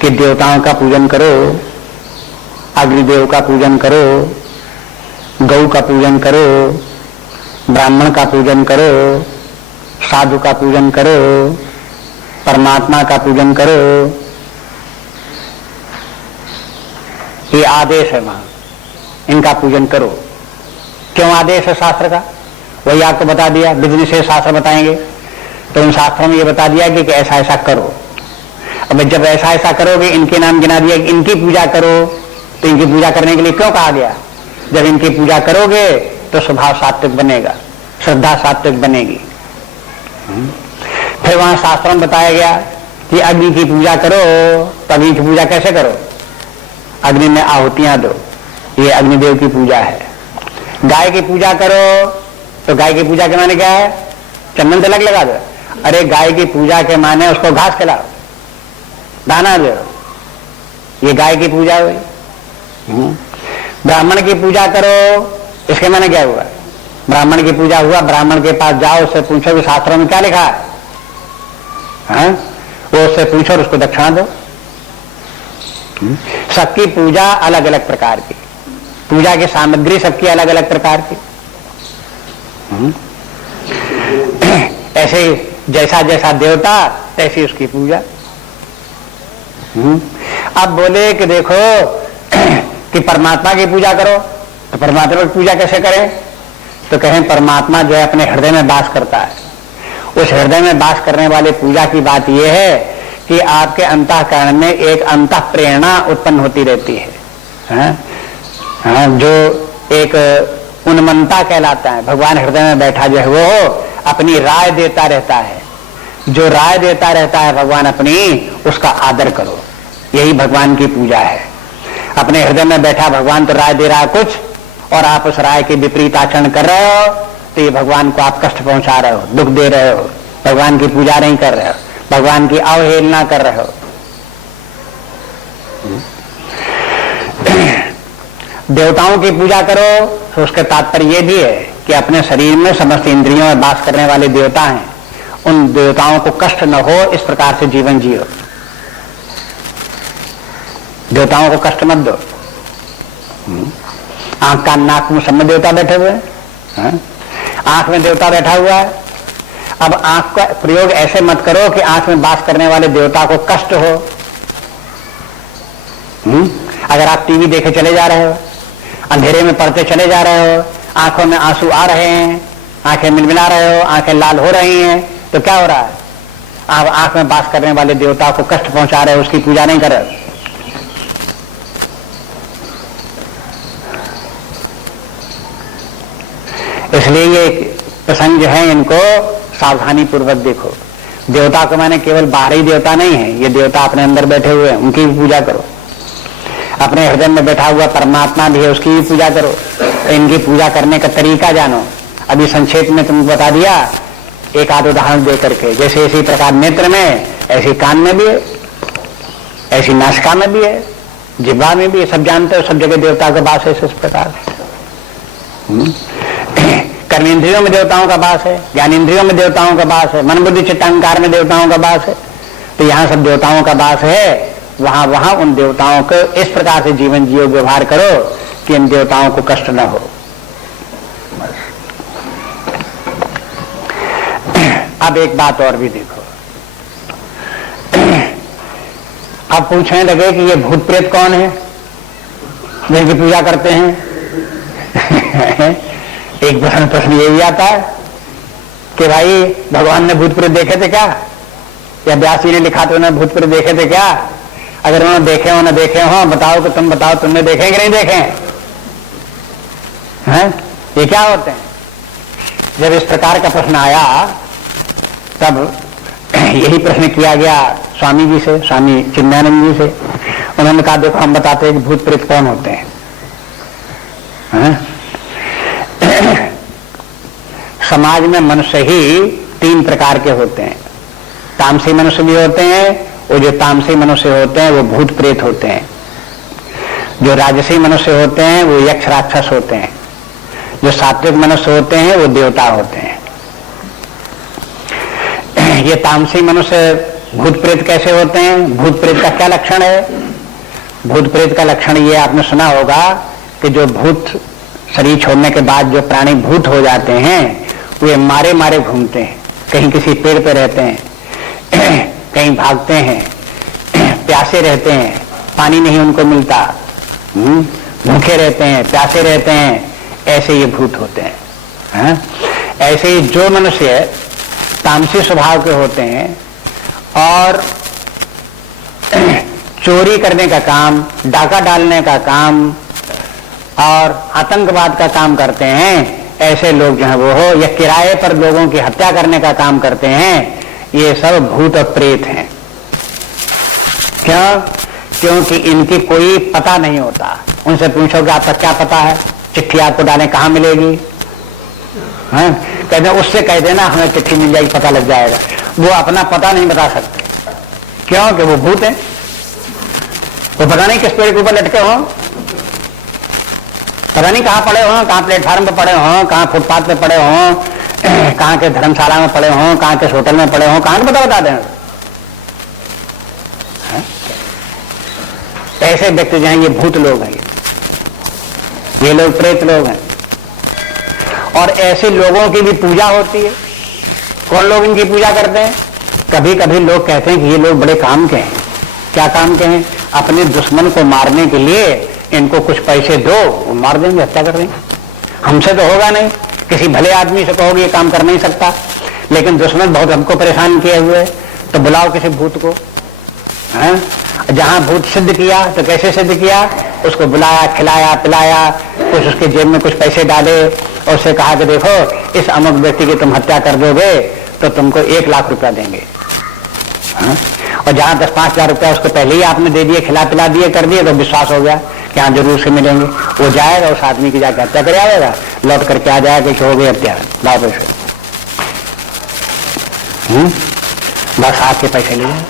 कि देवताओं का पूजन करो, अग्निदेव का पूजन करो, गौ का पूजन करो, ब्राह्मण का पूजन करो, साधु का पूजन करो, परमात्मा का पूजन करो। ये आदेश है वहां। इनका पूजन करो। क्यों आदेश है शास्त्र का? वही आपको बता दिया, विधि से शास्त्र बताएंगे तो उन शास्त्रों में ये बता दिया कि ऐसा ऐसा करो। अब जब ऐसा ऐसा करोगे, इनके नाम गिना दिया कि इनकी पूजा करो, तो इनकी पूजा करने के लिए क्यों कहा गया? जब इनकी पूजा करोगे तो स्वभाव सात्विक बनेगा, श्रद्धा सात्विक बनेगी। फिर वहां शास्त्रों में बताया गया कि अग्नि की पूजा करो, तो अग्नि की पूजा कैसे करो? अग्नि में आहुतियां दो, ये अग्निदेव की पूजा है। गाय की पूजा करो, तो गाय की पूजा के माने क्या है? चंदन तिलक लगा दो। अरे गाय की पूजा के माने उसको घास खिलाओ, दाना दो, ये गाय की पूजा हुई। ब्राह्मण की पूजा करो, इसके माने क्या हुआ? ब्राह्मण की पूजा हुआ, ब्राह्मण के पास जाओ, उससे पूछो कि शास्त्रों में क्या लिखा है, वो उससे पूछो और उसको दक्षिणा दो। सबकी पूजा अलग अलग प्रकार की, पूजा की सामग्री सबकी अलग अलग प्रकार की। ऐसे जैसा जैसा देवता तैसी उसकी पूजा। अब बोले कि देखो कि परमात्मा की पूजा करो, तो परमात्मा की पूजा कैसे करें? तो कहें परमात्मा जो है अपने हृदय में वास करता है। उस हृदय में वास करने वाले पूजा की बात यह है कि आपके अंतःकरण में एक अंतः प्रेरणा उत्पन्न होती रहती है, जो एक उन्मत्ता कहलाता है। भगवान हृदय में बैठा जो है वो अपनी राय देता रहता है, जो राय देता रहता है भगवान अपनी, उसका आदर करो। यही भगवान की पूजा है। अपने हृदय में बैठा भगवान तो राय दे रहा है कुछ, और आप उस राय के विपरीत आचरण कर रहे हो, तो ये भगवान को आप कष्ट पहुंचा रहे हो, दुख दे रहे हो, भगवान की पूजा नहीं कर रहे हो, भगवान की अवहेलना कर रहे हो। देवताओं की पूजा करो, तो उसका तात्पर्य यह भी है कि अपने शरीर में समस्त इंद्रियों में वास करने वाले देवता हैं, उन देवताओं को कष्ट न हो इस प्रकार से जीवन जियो। देवताओं को कष्ट मत दो। आंख कान नाक मुंह सब में देवता बैठे हुए हैं, आंख में देवता बैठा हुआ है। अब आंख का प्रयोग ऐसे मत करो कि आंख में वास करने वाले देवता को कष्ट हो। अगर आप टीवी देखे चले जा रहे हो, अंधेरे में पढ़ते चले जा रहे हो, आंखों में आंसू आ रहे हैं, आंखें मिलमिला रहे हो, आंखें लाल हो रही हैं, तो क्या हो रहा है? आप आंख में वास करने वाले देवता को कष्ट पहुंचा रहे हो, उसकी पूजा नहीं कर रहे। इसलिए ये प्रसंग जो है इनको सावधानी पूर्वक देखो। देवता को माने केवल बाहरी देवता नहीं है, ये देवता अपने अंदर बैठे हुए हैं, उनकी भी पूजा करो। अपने हृदय में बैठा हुआ परमात्मा भी है, उसकी भी पूजा करो। तो इनकी पूजा करने का तरीका जानो। अभी संक्षेप में तुमको बता दिया एक आध उदाहरण दे करके, जैसे इसी प्रकार नेत्र में, ऐसी कान में भी है, ऐसी नासिका में भी है, जिह्वा में भी है। सब जानते हो, सब जगह देवता का वास है इस प्रकार। कर्मेंद्रियों में देवताओं का वास है, ज्ञानेंद्रियों में देवताओं का वास है, मन बुद्धि चित्त अहंकार में देवताओं का वास है। तो यहाँ सब देवताओं का वास है, वहां वहां उन देवताओं को इस प्रकार से जीवन जियो, व्यवहार करो कि इन देवताओं को कष्ट न हो। अब एक बात और भी देखो। अब पूछने लगे कि ये भूत प्रेत कौन है जिनकी पूजा करते हैं? एक प्रश्न ये भी आता है कि भाई भगवान ने भूत प्रेत देखे थे क्या, या व्यास जी ने लिखा तो उन्होंने भूत प्रेत देखे थे क्या? अगर उन्होंने देखे हो न देखे हो, बताओ कि तुम बताओ, तुमने देखे कि नहीं देखे हैं? ये क्या होते हैं? जब इस प्रकार का प्रश्न आया तब यही प्रश्न किया गया स्वामी जी से, स्वामी चिन्मयानंद जी से। उन्होंने कहा देखो हम बताते हैं कि भूत प्रेत कौन होते हैं। समाज में मनुष्य ही तीन प्रकार के होते हैं। तामसी मनुष्य भी होते हैं, वो जो तामसी मनुष्य होते हैं वो भूत प्रेत होते हैं। जो राजसी मनुष्य होते हैं वो यक्ष राक्षस होते हैं। जो सात्विक मनुष्य होते हैं वो देवता होते हैं। ये तामसी मनुष्य भूत प्रेत कैसे होते हैं? भूत प्रेत का क्या लक्षण है? भूत प्रेत का लक्षण ये आपने सुना होगा कि जो भूत शरीर छोड़ने के बाद जो प्राणी भूत हो जाते हैं वे मारे मारे घूमते हैं, कहीं किसी पेड़ पे रहते हैं, कहीं भागते हैं, प्यासे रहते हैं, पानी नहीं उनको मिलता, भूखे रहते हैं, प्यासे रहते हैं, ऐसे ये भूत होते हैं। हाँ? ऐसे ही जो मनुष्य तामसी स्वभाव के होते हैं और चोरी करने का काम, डाका डालने का काम और आतंकवाद का काम करते हैं, ऐसे लोग जो है वो हो, या किराए पर लोगों की हत्या करने का काम करते हैं, ये सब भूत और प्रेत हैं। क्यों? क्योंकि इनकी कोई पता नहीं होता। उनसे पूछो कि आपका क्या पता है, चिट्ठी आपको डालें कहाँ मिलेगी? हाँ? कहते हैं उससे कह देना हमें चिट्ठी मिल जाएगी, पता लग जाएगा। वो अपना पता नहीं बता सकते। क्यों? कि वो भूत है। वो पता नहीं किस पेड़ के ऊपर लटके हो, पता नहीं कहाँ पड़े हो, कहाँ प्लेटफार्म पे पड़े हो, कहाँ फुटपाथ पे पड़े हो, कहाँ के धर्मशाला में पड़े हो, कहाँ के होटल में पड़े हो, कहाँ का पता बता दें। ऐसे व्यक्ति जो हैं ये भूत लोग हैं, ये लोग प्रेत लोग हैं। और ऐसे लोगों की भी पूजा होती है। कौन लोग इनकी पूजा करते हैं? कभी कभी लोग कहते हैं कि ये लोग बड़े काम के हैं। क्या काम के हैं? अपने दुश्मन को मारने के लिए इनको कुछ पैसे दो, वो मार देंगे, हत्या कर देंगे। हमसे तो होगा नहीं, किसी भले आदमी से कहोगे ये काम कर नहीं सकता, लेकिन दुश्मन बहुत हमको परेशान किए हुए, तो बुलाओ किसी भूत को। है? जहां भूत सिद्ध किया तो कैसे सिद्ध किया? उसको बुलाया, खिलाया, पिलाया, कुछ उसके जेब में कुछ पैसे डाले और उससे कहा कि देखो इस अमुक व्यक्ति की तुम हत्या कर दोगे तो तुमको 1 लाख रुपया देंगे। हाँ? और जहां 10-5 हजार रुपया उसको पहले ही आपने दे दिए, खिला पिला दिए, कर दिए, तो विश्वास हो गया कि हाँ जरूर से मिलेंगे। वो जाएगा, उस आदमी की जाकर हत्या कर आएगा, लौट करके आ जाएगा कि हो गई हत्या, लाओ पैसे, बस आपके पैसे ले जाए।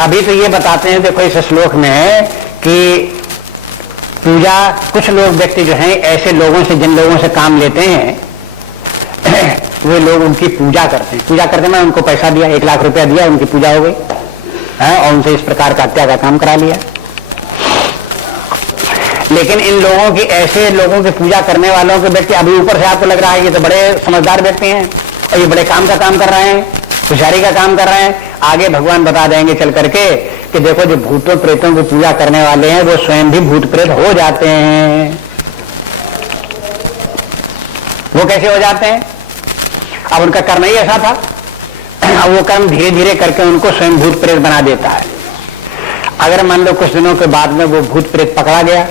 अभी तो ये बताते हैं, देखो इस श्लोक में कि पूजा, कुछ लोग व्यक्ति जो हैं ऐसे लोगों से, जिन लोगों से काम लेते हैं वे लोग उनकी पूजा करते हैं। पूजा करते में उनको पैसा दिया, 1 लाख रुपया दिया, उनकी पूजा हो गई है और उनसे इस प्रकार का हत्या का काम करा लिया। लेकिन इन लोगों की, ऐसे लोगों की पूजा करने वालों के व्यक्ति, अभी ऊपर से आपको लग रहा है ये तो बड़े समझदार व्यक्ति हैं और ये बड़े काम का काम कर रहे हैं, पुजारी का काम कर रहे हैं। आगे भगवान बता देंगे चल करके कि देखो जो भूतों प्रेतों की पूजा करने वाले हैं वो स्वयं भी भूत प्रेत हो जाते हैं। वो कैसे हो जाते हैं? अब उनका कर्म ही ऐसा था, अब वो कर्म धीरे धीरे करके उनको स्वयं भूत प्रेत बना देता है। अगर मान लो कुछ दिनों के बाद में वो भूत प्रेत पकड़ा गया,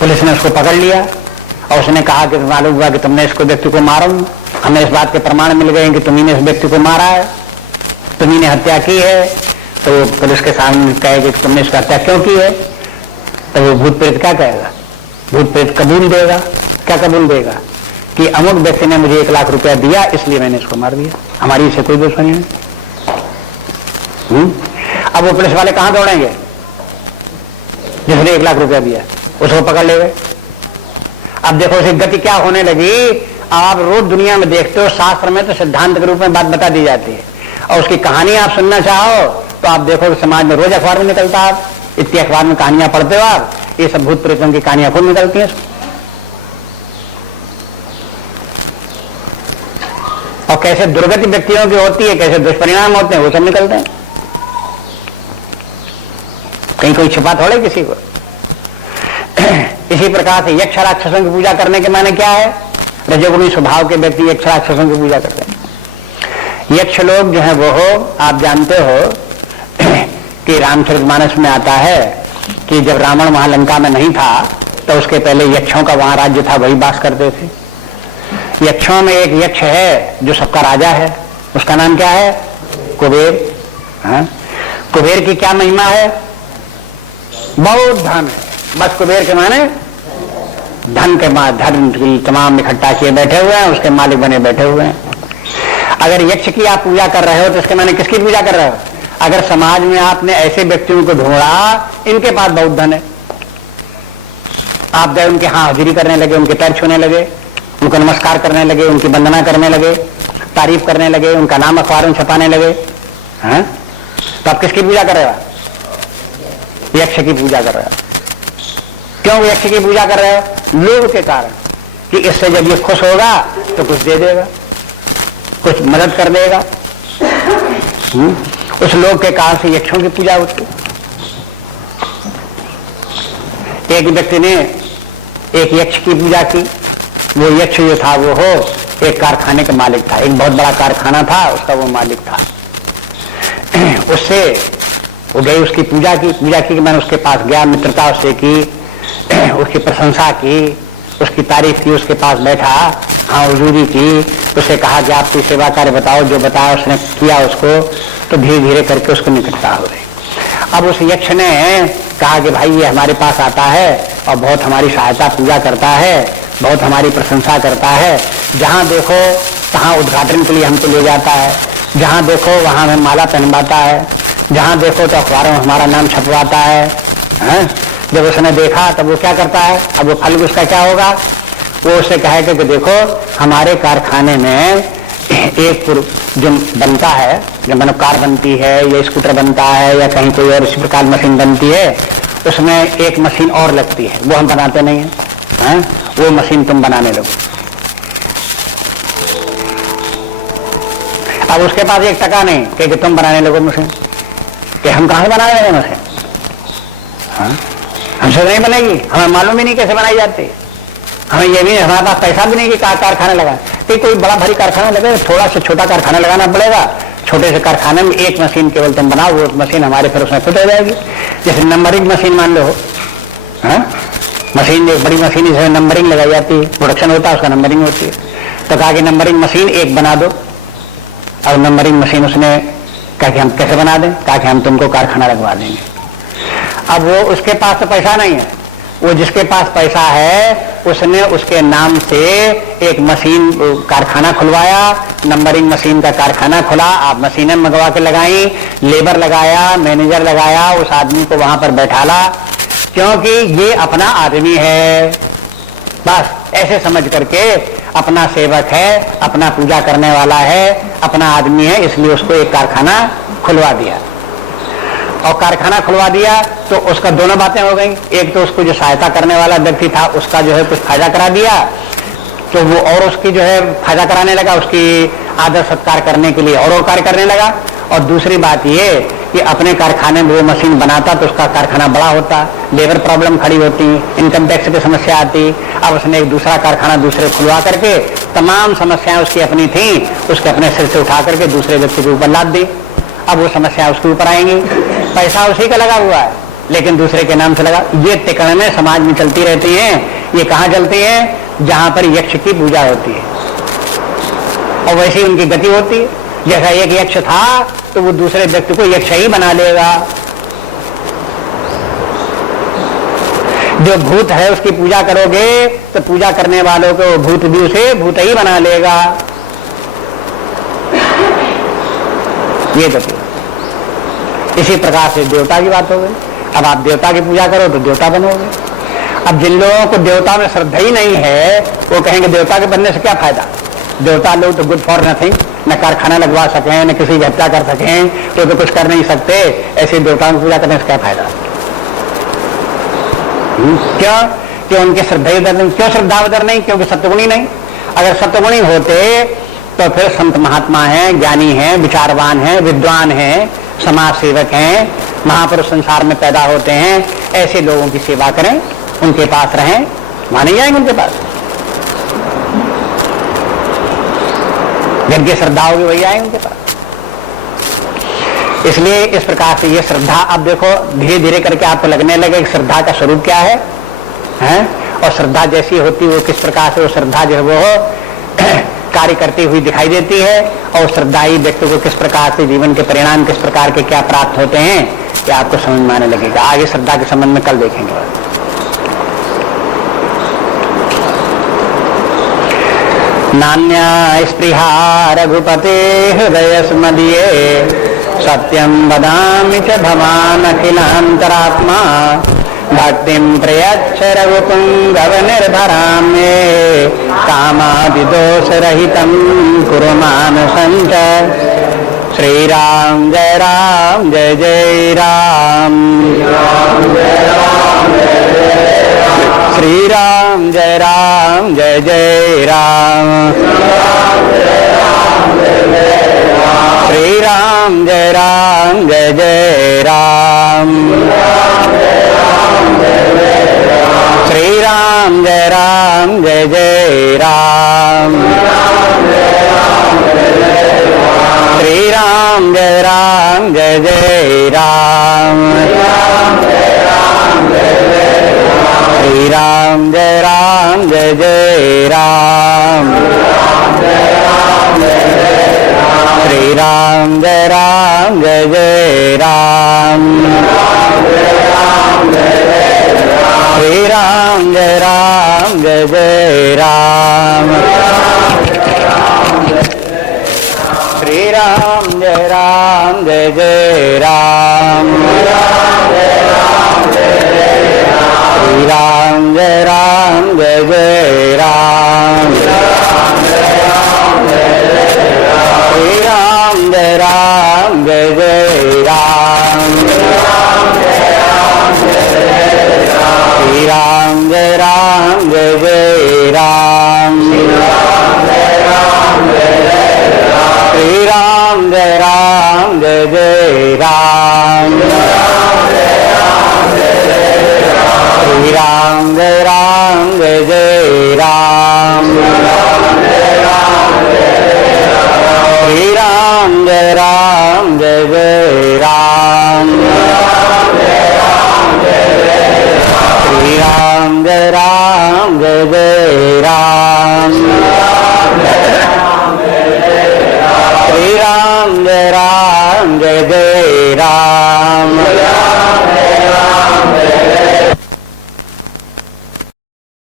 पुलिस ने उसको पकड़ लिया और उसने कहा कि मालूम हुआ कि तुमने इसको व्यक्ति को मारा, हमें इस बात के प्रमाण मिल गए कि तुम्ही ने इस व्यक्ति को मारा है, तुम्ही ने हत्या की है, तो पुलिस के सामने कहेगा कि तुमने इसकी हत्या क्यों की है, तो वो भूत प्रेत क्या कहेगा? भूत प्रेत कबूल देगा। क्या कबूल देगा? कि अमुक व्यक्ति ने मुझे 1 लाख रुपया दिया इसलिए मैंने इसको मार दिया, हमारी इससे कोई दुश्मनी नहीं। अब वो पुलिस वाले कहां दौड़ेंगे? जिसने 1 लाख रुपया दिया उसको पकड़ ले गए। अब देखो उसे गति क्या होने लगी। आप रोज दुनिया में देखते हो, शास्त्र में तो सिद्धांत के रूप में बात बता दी जाती है और उसकी कहानी आप सुनना चाहो तो आप देखो कि समाज में रोज अखबार में निकलता, आप इतनी अखबार में कहानियां पढ़ते हो, आप ये सब भूत प्रेतों की कहानियां खुद निकलती हैं और कैसे दुर्गति व्यक्तियों की होती है, कैसे दुष्परिणाम होते हैं वो सब निकलते हैं। कहीं कोई छिपा थोड़े किसी को। इसी प्रकार से यक्ष राक्षसों की पूजा करने के माने क्या है? रजोगुणी स्वभाव के व्यक्ति यक्ष राक्षसों की पूजा करते हैं। यक्ष लोग जो है वो हो, आप जानते हो कि रामचरितमानस में आता है कि जब रावण वहां लंका में नहीं था तो उसके पहले यक्षों का वहां राज्य था, वही बास करते थे। यक्षों में एक यक्ष है जो सबका राजा है, उसका नाम क्या है? कुबेर। हाँ? कुबेर की क्या महिमा है? बहुत धन है, बस कुबेर के माने धन के बाद धन तमाम इकट्ठा किए बैठे हुए हैं, उसके मालिक बने बैठे हुए हैं। अगर यक्ष की आप पूजा कर रहे हो तो इसके माने किसकी पूजा कर रहे हो? अगर समाज में आपने ऐसे व्यक्तियों को ढूंढा इनके पास बहुत धन है, आप गए उनके यहाँ हाजिरी करने लगे, उनके पैर छूने लगे, उनको नमस्कार करने लगे, उनकी वंदना करने लगे, तारीफ करने लगे, उनका नाम अखबारों में छपाने लगे, हैं? तो आप किसकी पूजा कर रहे हो? यक्ष की पूजा कर रहे हो। क्यों यक्ष की पूजा कर रहे हो? लोभ के कारण कि इससे जब ये खुश होगा तो कुछ दे देगा, कुछ मदद कर देगा। उस लोभ के कारण से यक्षों की पूजा होती। एक व्यक्ति ने एक यक्ष की पूजा की। वो यक्ष जो था वो एक कारखाने का मालिक था, एक बहुत बड़ा कारखाना था, उसका वो मालिक था। उससे वो गई, उसकी पूजा की। मैंने उसके पास गया, मित्रता उससे की, उसकी प्रशंसा की, उसकी तारीफ की, उसके पास बैठा, हाँ हुजूरी की, उसे कहा कि आपकी सेवा कार्य बताओ। जो बताया उसने किया उसको, तो धीरे धीरे करके उसको निकटता हो गई। अब उस यक्ष ने कहा कि भाई ये हमारे पास आता है और बहुत हमारी सहायता पूजा करता है, बहुत हमारी प्रशंसा करता है, जहाँ देखो तहाँ उद्घाटन के लिए हमको ले जाता है, जहाँ देखो वहाँ हमें माला पहनवाता है, जहाँ देखो तो अखबारों में हमारा नाम छपवाता है। जब उसने देखा तब वो क्या करता है, अब वो फल उसका क्या होगा, वो उसे कहेगा कि देखो हमारे कारखाने में एक जो बनता है, जो मतलब कार बनती है या स्कूटर बनता है या कहीं कोई और इसी प्रकार मशीन बनती है, उसमें एक मशीन और लगती है, वो हम बनाते नहीं हैं, वो मशीन तुम बनाने लगो। अब उसके पास 1 टका नहीं कि तुम बनाने लगो मशीन, कि हम कहाँ से बना रहे हैं मशीन, हमसे नहीं बनेगी, हमें मालूम ही नहीं कैसे बनाई जाती, हमें ये भी हमारे पास पैसा भी नहीं कि कारखाना लगा, कि कोई बड़ा भारी कारखाना लगे, थोड़ा सा छोटा कारखाना लगाना पड़ेगा। छोटे से कारखाने में एक मशीन केवल तुम बनाओ, वो मशीन हमारे फिर उसमें फिट हो जाएगी। जैसे नंबरिंग मशीन मान लो, मशीन एक बड़ी मशीन जिसमें नंबरिंग लगाई जाती है, प्रोडक्शन होता है, उसका नंबरिंग होती है। तो कहा कि नंबरिंग मशीन एक बना दो। और नंबरिंग मशीन उसने कहा कि हम कैसे बना दें, कहा कि हम तुमको कारखाना लगवा देंगे। अब वो उसके पास तो पैसा नहीं है, वो जिसके पास पैसा है उसने उसके नाम से एक मशीन कारखाना खुलवाया, नंबरिंग मशीन का कारखाना खुला। आप मशीनें मंगवा के लगाई, लेबर लगाया, मैनेजर लगाया, उस आदमी को वहां पर बैठाला, क्योंकि ये अपना आदमी है, बस ऐसे समझ करके अपना सेवक है, अपना पूजा करने वाला है, अपना आदमी है, इसलिए उसको एक कारखाना खुलवा दिया। और कारखाना खुलवा दिया तो उसका दोनों बातें हो गई, एक तो उसको जो सहायता करने वाला व्यक्ति था उसका जो है कुछ फायदा करा दिया, तो वो और उसकी जो है फायदा कराने लगा, उसकी आदर सत्कार करने के लिए और कार्य करने लगा। और दूसरी बात ये कि अपने कारखाने में वो मशीन बनाता तो उसका कारखाना बड़ा होता, लेबर प्रॉब्लम खड़ी होती, इनकम टैक्स की समस्या आती। अब उसने एक दूसरा कारखाना दूसरे खुलवा करके तमाम समस्याएं उसकी अपनी थी, उसके अपने सिर से उठा करके दूसरे व्यक्ति के ऊपर लाद दी। अब वो समस्या उसके ऊपर आएंगी, पैसा उसी का लगा हुआ है लेकिन दूसरे के नाम से लगा। ये तिकड़में समाज में चलती रहती हैं। ये कहाँ चलती है, जहां पर यक्ष की पूजा होती है और वैसी उनकी गति होती है। जैसा एक यक्ष था तो वो दूसरे व्यक्ति को यक्ष ही बना लेगा, जो भूत है उसकी पूजा करोगे तो पूजा करने वालों को भूत भी उसे भूत ही बना लेगा। ये गति। इसी प्रकार से देवता की बात हो गई। अब आप देवता की पूजा करो तो देवता बनोगे। अब जिन लोगों को देवता में श्रद्धा ही नहीं है वो कहेंगे देवता के बनने से क्या फायदा, देवता लोग तो गुड फॉर नथिंग, न कारखाना लगवा सकें, न किसी की हत्या कर सकें, तो कुछ कर नहीं सकते, ऐसे देवताओं की पूजा करने से क्या फायदा। क्यों कि उनके श्रद्धा उधर नहीं। क्यों श्रद्धा उधर नहीं, क्योंकि सत्वगुणी नहीं। अगर सत्वगुणी होते तो फिर संत महात्मा हैं, ज्ञानी हैं, विचारवान हैं, विद्वान हैं, समाज सेवक हैं, महापुरुष संसार में पैदा होते हैं, ऐसे लोगों की सेवा करें, उनके पास रहें, माने जाएंगे उनके पास। जिनकी श्रद्धा होगी वही आएंगे उनके पास। इसलिए इस प्रकार से ये श्रद्धा, अब देखो धीरे धीरे करके आपको लगने लगे कि श्रद्धा का स्वरूप क्या है, और श्रद्धा जैसी होती वो किस प्रकार से वो श्रद्धा जो है वो कार्य करती हुई दिखाई देती है, और श्रद्धाई व्यक्ति को किस प्रकार से जीवन के परिणाम किस प्रकार के क्या प्राप्त होते हैं, ये आपको समझ में आने लगेगा। आगे श्रद्धा के संबंध में कल देखेंगे। नान्या स्पृहा रघुपते हृदय स्मदीये सत्यं वदामि च भवान् अखिलान्तरात्मा भक्तिं प्रयच्छ रघुपुंगव निर्भरां मे कामादिदोषरहितं कुरु मानसं च। श्री राम जय राम जय जय राम, श्री राम जय राम जय जय राम, श्री राम जय राम जय जय राम। जय राम जय जय राम। श्री राम जय राम जय जय राम। श्री राम जय राम जय जय राम। श्री राम जय राम जय जय राम। श्री राम जय राम जय जय राम। श्री राम जय राम जय जय राम। श्री राम जय राम जय जय राम। श्री राम जय राम जय जय राम। श्री राम जय राम जय जय राम। श्री राम जय राम जय जय राम। श्री राम जय राम जय जय राम।